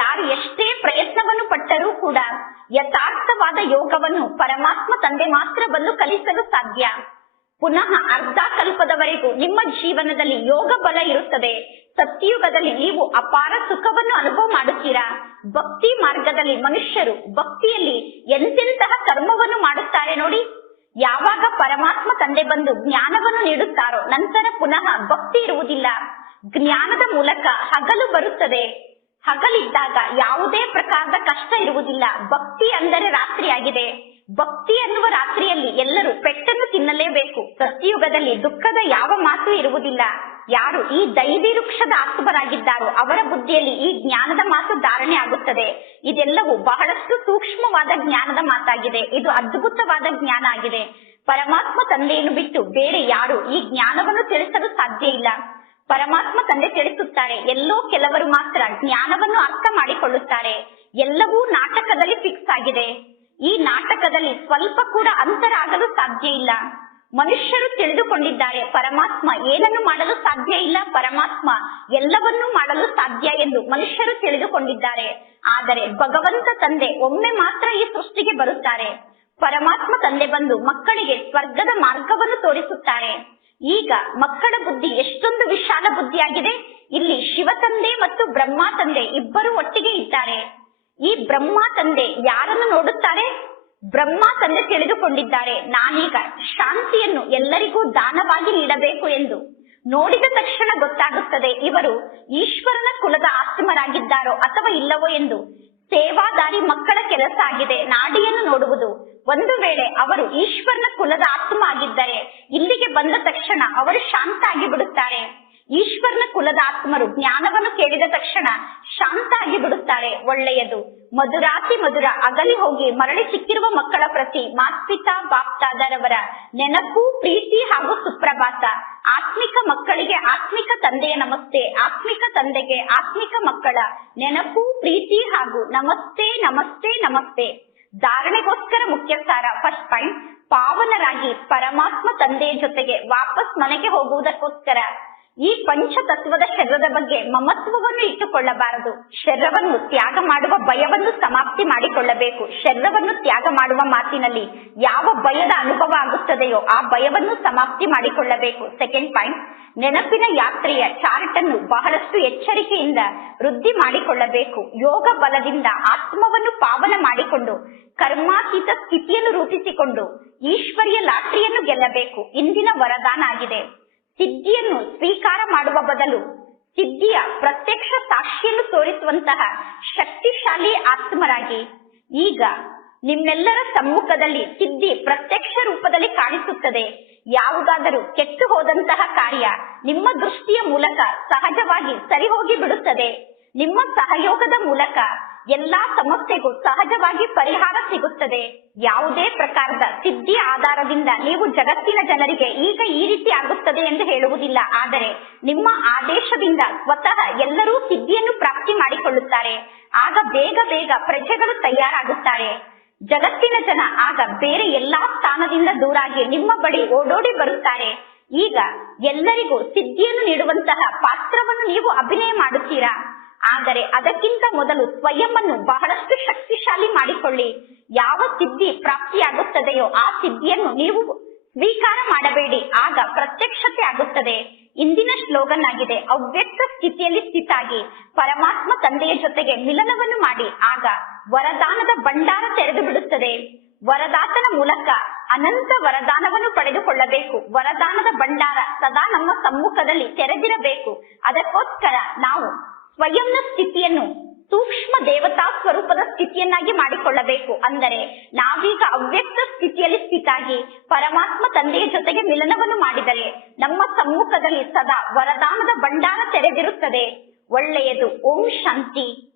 ಯಾರು ಎಷ್ಟೇ ಪ್ರಯತ್ನವನ್ನು ಪಟ್ಟರೂ ಕೂಡ ಯಥಾರ್ಥವಾದ ಯೋಗವನ್ನು ಪರಮಾತ್ಮ ತಂದೆ ಮಾತ್ರ ಬಂದು ಕಲಿಸಲು ಸಾಧ್ಯ. ಪುನಃ ಅರ್ಧ ಕಲ್ಪದವರೆಗೂ ನಿಮ್ಮ ಜೀವನದಲ್ಲಿ ಯೋಗ ಬಲ ಇರುತ್ತದೆ. ಸತ್ಯಯುಗದಲ್ಲಿ ನೀವು ಅಪಾರ ಸುಖವನ್ನು ಅನುಭವ ಮಾಡುತ್ತೀರಾ. ಭಕ್ತಿ ಮಾರ್ಗದಲ್ಲಿ ಮನುಷ್ಯರು ಭಕ್ತಿಯಲ್ಲಿ ಎಂತೆಂತಹ ಕರ್ಮವನ್ನು ಮಾಡುತ್ತಾರೆ ನೋಡಿ. ಯಾವಾಗ ಪರಮಾತ್ಮ ತಂದೆ ಬಂದು ಜ್ಞಾನವನ್ನು ನೀಡುತ್ತಾರೋ ನಂತರ ಪುನಃ ಭಕ್ತಿ ಇರುವುದಿಲ್ಲ. ಜ್ಞಾನದ ಮೂಲಕ ಹಗಲು ಬರುತ್ತದೆ. ಹಗಲಿದ್ದಾಗ ಯಾವುದೇ ಪ್ರಕಾರದ ಕಷ್ಟ ಇರುವುದಿಲ್ಲ. ಭಕ್ತಿ ಅಂದರೆ ರಾತ್ರಿಯಾಗಿದೆ. ಭಕ್ತಿ ಅನ್ನುವ ರಾತ್ರಿಯಲ್ಲಿ ಎಲ್ಲರೂ ಪೆಟ್ಟನ್ನು ತಿನ್ನಲೇಬೇಕು. ಸತ್ಯಯುಗದಲ್ಲಿ ದುಃಖದ ಯಾವ ಮಾತು ಇರುವುದಿಲ್ಲ. ಯಾರು ಈ ದೈವಿ ವೃಕ್ಷದ ಆತ್ಮರಾಗಿದ್ದಾರೋ ಅವರ ಬುದ್ಧಿಯಲ್ಲಿ ಈ ಜ್ಞಾನದ ಮಾತು ಧಾರಣೆ ಆಗುತ್ತದೆ. ಇದೆಲ್ಲವೂ ಬಹಳಷ್ಟು ಸೂಕ್ಷ್ಮವಾದ ಜ್ಞಾನದ ಮಾತಾಗಿದೆ. ಇದು ಅದ್ಭುತವಾದ ಜ್ಞಾನ ಆಗಿದೆ. ಪರಮಾತ್ಮ ತಂದೆಯನ್ನು ಬಿಟ್ಟು ಬೇರೆ ಯಾರು ಈ ಜ್ಞಾನವನ್ನು ತಿಳಿಸಲು ಸಾಧ್ಯ ಇಲ್ಲ. ಪರಮಾತ್ಮ ತಂದೆ ತಿಳಿಸುತ್ತಾರೆ, ಎಲ್ಲೋ ಕೆಲವರು ಮಾತ್ರ ಜ್ಞಾನವನ್ನು ಅರ್ಥ ಮಾಡಿಕೊಳ್ಳುತ್ತಾರೆ. ಎಲ್ಲವೂ ನಾಟಕದಲ್ಲಿ ಫಿಕ್ಸ್ ಆಗಿದೆ. ಈ ನಾಟಕದಲ್ಲಿ ಸ್ವಲ್ಪ ಕೂಡ ಅಂತರ ಆಗಲು ಸಾಧ್ಯ ಇಲ್ಲ. ಮನುಷ್ಯರು ತಿಳಿದುಕೊಂಡಿದ್ದಾರೆ ಪರಮಾತ್ಮ ಏನನ್ನು ಮಾಡಲು ಸಾಧ್ಯ ಇಲ್ಲ, ಪರಮಾತ್ಮ ಎಲ್ಲವನ್ನೂ ಮಾಡಲು ಸಾಧ್ಯ ಎಂದು ಮನುಷ್ಯರು ತಿಳಿದುಕೊಂಡಿದ್ದಾರೆ. ಆದರೆ ಭಗವಂತ ತಂದೆ ಒಮ್ಮೆ ಮಾತ್ರ ಈ ಸೃಷ್ಟಿಗೆ ಬರುತ್ತಾರೆ. ಪರಮಾತ್ಮ ತಂದೆ ಬಂದು ಮಕ್ಕಳಿಗೆ ಸ್ವರ್ಗದ ಮಾರ್ಗವನ್ನು ತೋರಿಸುತ್ತಾರೆ. ಈಗ ಮಕ್ಕಳ ಬುದ್ಧಿ ಎಷ್ಟೊಂದು ವಿಶಾಲ ಬುದ್ಧಿಯಾಗಿದೆ. ಇಲ್ಲಿ ಶಿವ ತಂದೆ ಮತ್ತು ಬ್ರಹ್ಮ ತಂದೆ ಇಬ್ಬರು ಒಟ್ಟಿಗೆ ಇದ್ದಾರೆ. ಈ ಬ್ರಹ್ಮ ತಂದೆ ಯಾರನ್ನು ನೋಡುತ್ತಾರೆ? ಬ್ರಹ್ಮ ತಂದೆ ತಿಳಿದುಕೊಂಡಿದ್ದಾರೆ, ನಾನೀಗ ಶಾಂತಿಯನ್ನು ಎಲ್ಲರಿಗೂ ದಾನವಾಗಿ ನೀಡಬೇಕು ಎಂದು. ನೋಡಿದ ತಕ್ಷಣ ಗೊತ್ತಾಗುತ್ತದೆ ಇವರು ಈಶ್ವರನ ಕುಲದ ಆತ್ಮರಾಗಿದ್ದಾರೋ ಅಥವಾ ಇಲ್ಲವೋ ಎಂದು. ಸೇವಾದಾರಿ ಮಕ್ಕಳ ಕೆಲಸ ಆಗಿದೆ ನಾಡಿಯನ್ನು ನೋಡುವುದು. ಒಂದು ವೇಳೆ ಅವರು ಈಶ್ವರನ ಕುಲದ ಆತ್ಮ ಆಗಿದ್ದರೆ ಇಲ್ಲಿಗೆ ಬಂದ ತಕ್ಷಣ ಅವರು ಶಾಂತ ಆಗಿ ಬಿಡುತ್ತಾರೆ. ಈಶ್ವರನ ಕುಲದ ಆತ್ಮರು ಜ್ಞಾನವನ್ನು ಕೇಳಿದ ತಕ್ಷಣ ಶಾಂತ ಆಗಿ ಬಿಡುತ್ತಾರೆ. ಒಳ್ಳೆಯದು. ಮಧುರಾತಿ ಮಧುರ ಅಗಲಿ ಹೋಗಿ ಮರಳಿ ಸಿಕ್ಕಿರುವ ಮಕ್ಕಳ ಪ್ರತಿ ಮಾತ್ಪಿತಾ ಬಾಪ್ತಾದರವರ ನೆನಪು, ಪ್ರೀತಿ ಹಾಗೂ ಸುಪ್ರಭಾತ. ಆತ್ಮಿಕ ಮಕ್ಕಳಿಗೆ ಆತ್ಮಿಕ ತಂದೆಯ ನಮಸ್ತೆ, ಆತ್ಮಿಕ ತಂದೆಗೆ ಆತ್ಮಿಕ ಮಕ್ಕಳ ನೆನಪು, ಪ್ರೀತಿ ಹಾಗೂ ನಮಸ್ತೆ ನಮಸ್ತೆ ನಮಸ್ತೆ. ಧಾರಣೆಗೋಸ್ಕರ ಮುಖ್ಯ ಸಾರ. ಫಸ್ಟ್ ಪಾಯಿಂಟ್, ಪಾವನರಾಗಿ ಪರಮಾತ್ಮ ತಂದೆಯ ಜೊತೆಗೆ ವಾಪಸ್ ಮನೆಗೆ ಹೋಗುವುದಕ್ಕೋಸ್ಕರ ಈ ಪಂಚತತ್ವದ ಶರೀರದ ಬಗ್ಗೆ ಮಮತ್ವವನ್ನು ಇಟ್ಟುಕೊಳ್ಳಬಾರದು. ಶರೀರವನ್ನು ತ್ಯಾಗ ಮಾಡುವ ಭಯವನ್ನು ಸಮಾಪ್ತಿ ಮಾಡಿಕೊಳ್ಳಬೇಕು. ಶರೀರವನ್ನು ತ್ಯಾಗ ಮಾಡುವ ಮಾತಿನಲ್ಲಿ ಯಾವ ಭಯದ ಅನುಭವ ಆಗುತ್ತದೆಯೋ ಆ ಭಯವನ್ನು ಸಮಾಪ್ತಿ ಮಾಡಿಕೊಳ್ಳಬೇಕು. ಸೆಕೆಂಡ್ ಪಾಯಿಂಟ್, ನೆನಪಿನ ಯಾತ್ರೆಯ ಚಾರ್ಟ್ ಅನ್ನು ಬಹಳಷ್ಟು ಎಚ್ಚರಿಕೆಯಿಂದ ವೃದ್ಧಿ ಮಾಡಿಕೊಳ್ಳಬೇಕು. ಯೋಗ ಬಲದಿಂದ ಆತ್ಮವನ್ನು ಪಾವನ ಮಾಡಿಕೊಂಡು ಕರ್ಮಾತೀತ ಸ್ಥಿತಿಯನ್ನು ರೂಪಿಸಿಕೊಂಡು ಈಶ್ವರಿಯ ಲಾಟ್ರಿಯನ್ನು ಗೆಲ್ಲಬೇಕು. ಇಂದಿನ ವರದಾನ ಆಗಿದೆ. ಸಿದ್ಧಿಯನ್ನು ಸ್ವೀಕಾರ ಮಾಡುವ ಬದಲು ಸಿದ್ಧಿಯ ಪ್ರತ್ಯಕ್ಷ ಸಾಕ್ಷಿಯನ್ನು ತೋರಿಸುವಂತಹ ಶಕ್ತಿಶಾಲಿ ಆತ್ಮರಾಗಿ. ಈಗ ನಿಮ್ಮೆಲ್ಲರ ಸಮ್ಮುಖದಲ್ಲಿ ಸಿದ್ಧಿ ಪ್ರತ್ಯಕ್ಷ ರೂಪದಲ್ಲಿ ಕಾಣಿಸುತ್ತದೆ. ಯಾವುದಾದರೂ ಕೆಟ್ಟು ಹೋದಂತಹ ಕಾರ್ಯ ನಿಮ್ಮ ದೃಷ್ಟಿಯ ಮೂಲಕ ಸಹಜವಾಗಿ ಸರಿ ಹೋಗಿ ಬಿಡುತ್ತದೆ. ನಿಮ್ಮ ಸಹಯೋಗದ ಮೂಲಕ ಎಲ್ಲಾ ಸಮಸ್ಯೆಗೂ ಸಹಜವಾಗಿ ಪರಿಹಾರ ಸಿಗುತ್ತದೆ. ಯಾವುದೇ ಪ್ರಕಾರದ ಸಿದ್ಧಿಯ ಆಧಾರದಿಂದ ನೀವು ಜಗತ್ತಿನ ಜನರಿಗೆ ಈಗ ಈ ರೀತಿ ಆಗುತ್ತದೆ ಎಂದು ಹೇಳುವುದಿಲ್ಲ. ಆದರೆ ನಿಮ್ಮ ಆದೇಶದಿಂದ ಸ್ವತಃ ಎಲ್ಲರೂ ಸಿದ್ಧಿಯನ್ನು ಪ್ರಾಪ್ತಿ ಮಾಡಿಕೊಳ್ಳುತ್ತಾರೆ. ಆಗ ಬೇಗ ಬೇಗ ಪ್ರಜೆಗಳು ತಯಾರಾಗುತ್ತಾರೆ. ಜಗತ್ತಿನ ಜನ ಆಗ ಬೇರೆ ಎಲ್ಲಾ ಸ್ಥಾನದಿಂದ ದೂರಾಗಿ ನಿಮ್ಮ ಬಳಿ ಓಡೋಡಿ ಬರುತ್ತಾರೆ. ಈಗ ಎಲ್ಲರಿಗೂ ಸಿದ್ಧಿಯನ್ನು ನೀಡುವಂತಹ ಪಾತ್ರವನ್ನು ನೀವು ಅಭಿನಯ ಮಾಡುತ್ತೀರಾ. ಆದರೆ ಅದಕ್ಕಿಂತ ಮೊದಲು ಸ್ವಯಂವನ್ನು ಬಹಳಷ್ಟು ಶಕ್ತಿಶಾಲಿ ಮಾಡಿಕೊಳ್ಳಿ. ಯಾವ ಸಿದ್ಧಿ ಪ್ರಾಪ್ತಿಯಾಗುತ್ತದೆಯೋ ಆ ಸಿದ್ಧಿಯನ್ನು ನೀವು ಸ್ವೀಕಾರ ಮಾಡಬೇಡಿ, ಆಗ ಪ್ರತ್ಯಕ್ಷತೆ ಆಗುತ್ತದೆ. ಇಂದಿನ ಸ್ಲೋಗನ್ ಆಗಿದೆ, ಅವ್ಯಕ್ತ ಸ್ಥಿತಿಯಲ್ಲಿ ಸ್ಥಿತಾಗಿ ಪರಮಾತ್ಮ ತಂದೆಯ ಜೊತೆಗೆ ಮಿಲನವನ್ನು ಮಾಡಿ, ಆಗ ವರದಾನದ ಭಂಡಾರ ತೆರೆದು ಬಿಡುತ್ತದೆ. ವರದಾತನ ಮೂಲಕ ಅನಂತ ವರದಾನವನ್ನು ಪಡೆದುಕೊಳ್ಳಬೇಕು. ವರದಾನದ ಭಂಡಾರ ಸದಾ ನಮ್ಮ ಸಮ್ಮುಖದಲ್ಲಿ ತೆರೆದಿರಬೇಕು. ಅದಕ್ಕೋಸ್ಕರ ನಾವು ಸ್ವಯಂನ ಸ್ಥಿತಿಯನ್ನು ಸೂಕ್ಷ್ಮ ದೇವತಾ ಸ್ವರೂಪದ ಸ್ಥಿತಿಯನ್ನಾಗಿ ಮಾಡಿಕೊಳ್ಳಬೇಕು. ಅಂದರೆ ನಾವೀಗ ಅವ್ಯಕ್ತ ಸ್ಥಿತಿಯಲ್ಲಿ ಸ್ಥಿತಾಗಿ ಪರಮಾತ್ಮ ತಂದೆಯ ಜೊತೆಗೆ ಮಿಲನವನ್ನು ಮಾಡಿದರೆ ನಮ್ಮ ಸಮ್ಮುಖದಲ್ಲಿ ಸದಾ ವರದಾನದ ಭಂಡಾರ ತೆರೆದಿರುತ್ತದೆ. ಒಳ್ಳೆಯದು. ಓಂ ಶಾಂತಿ.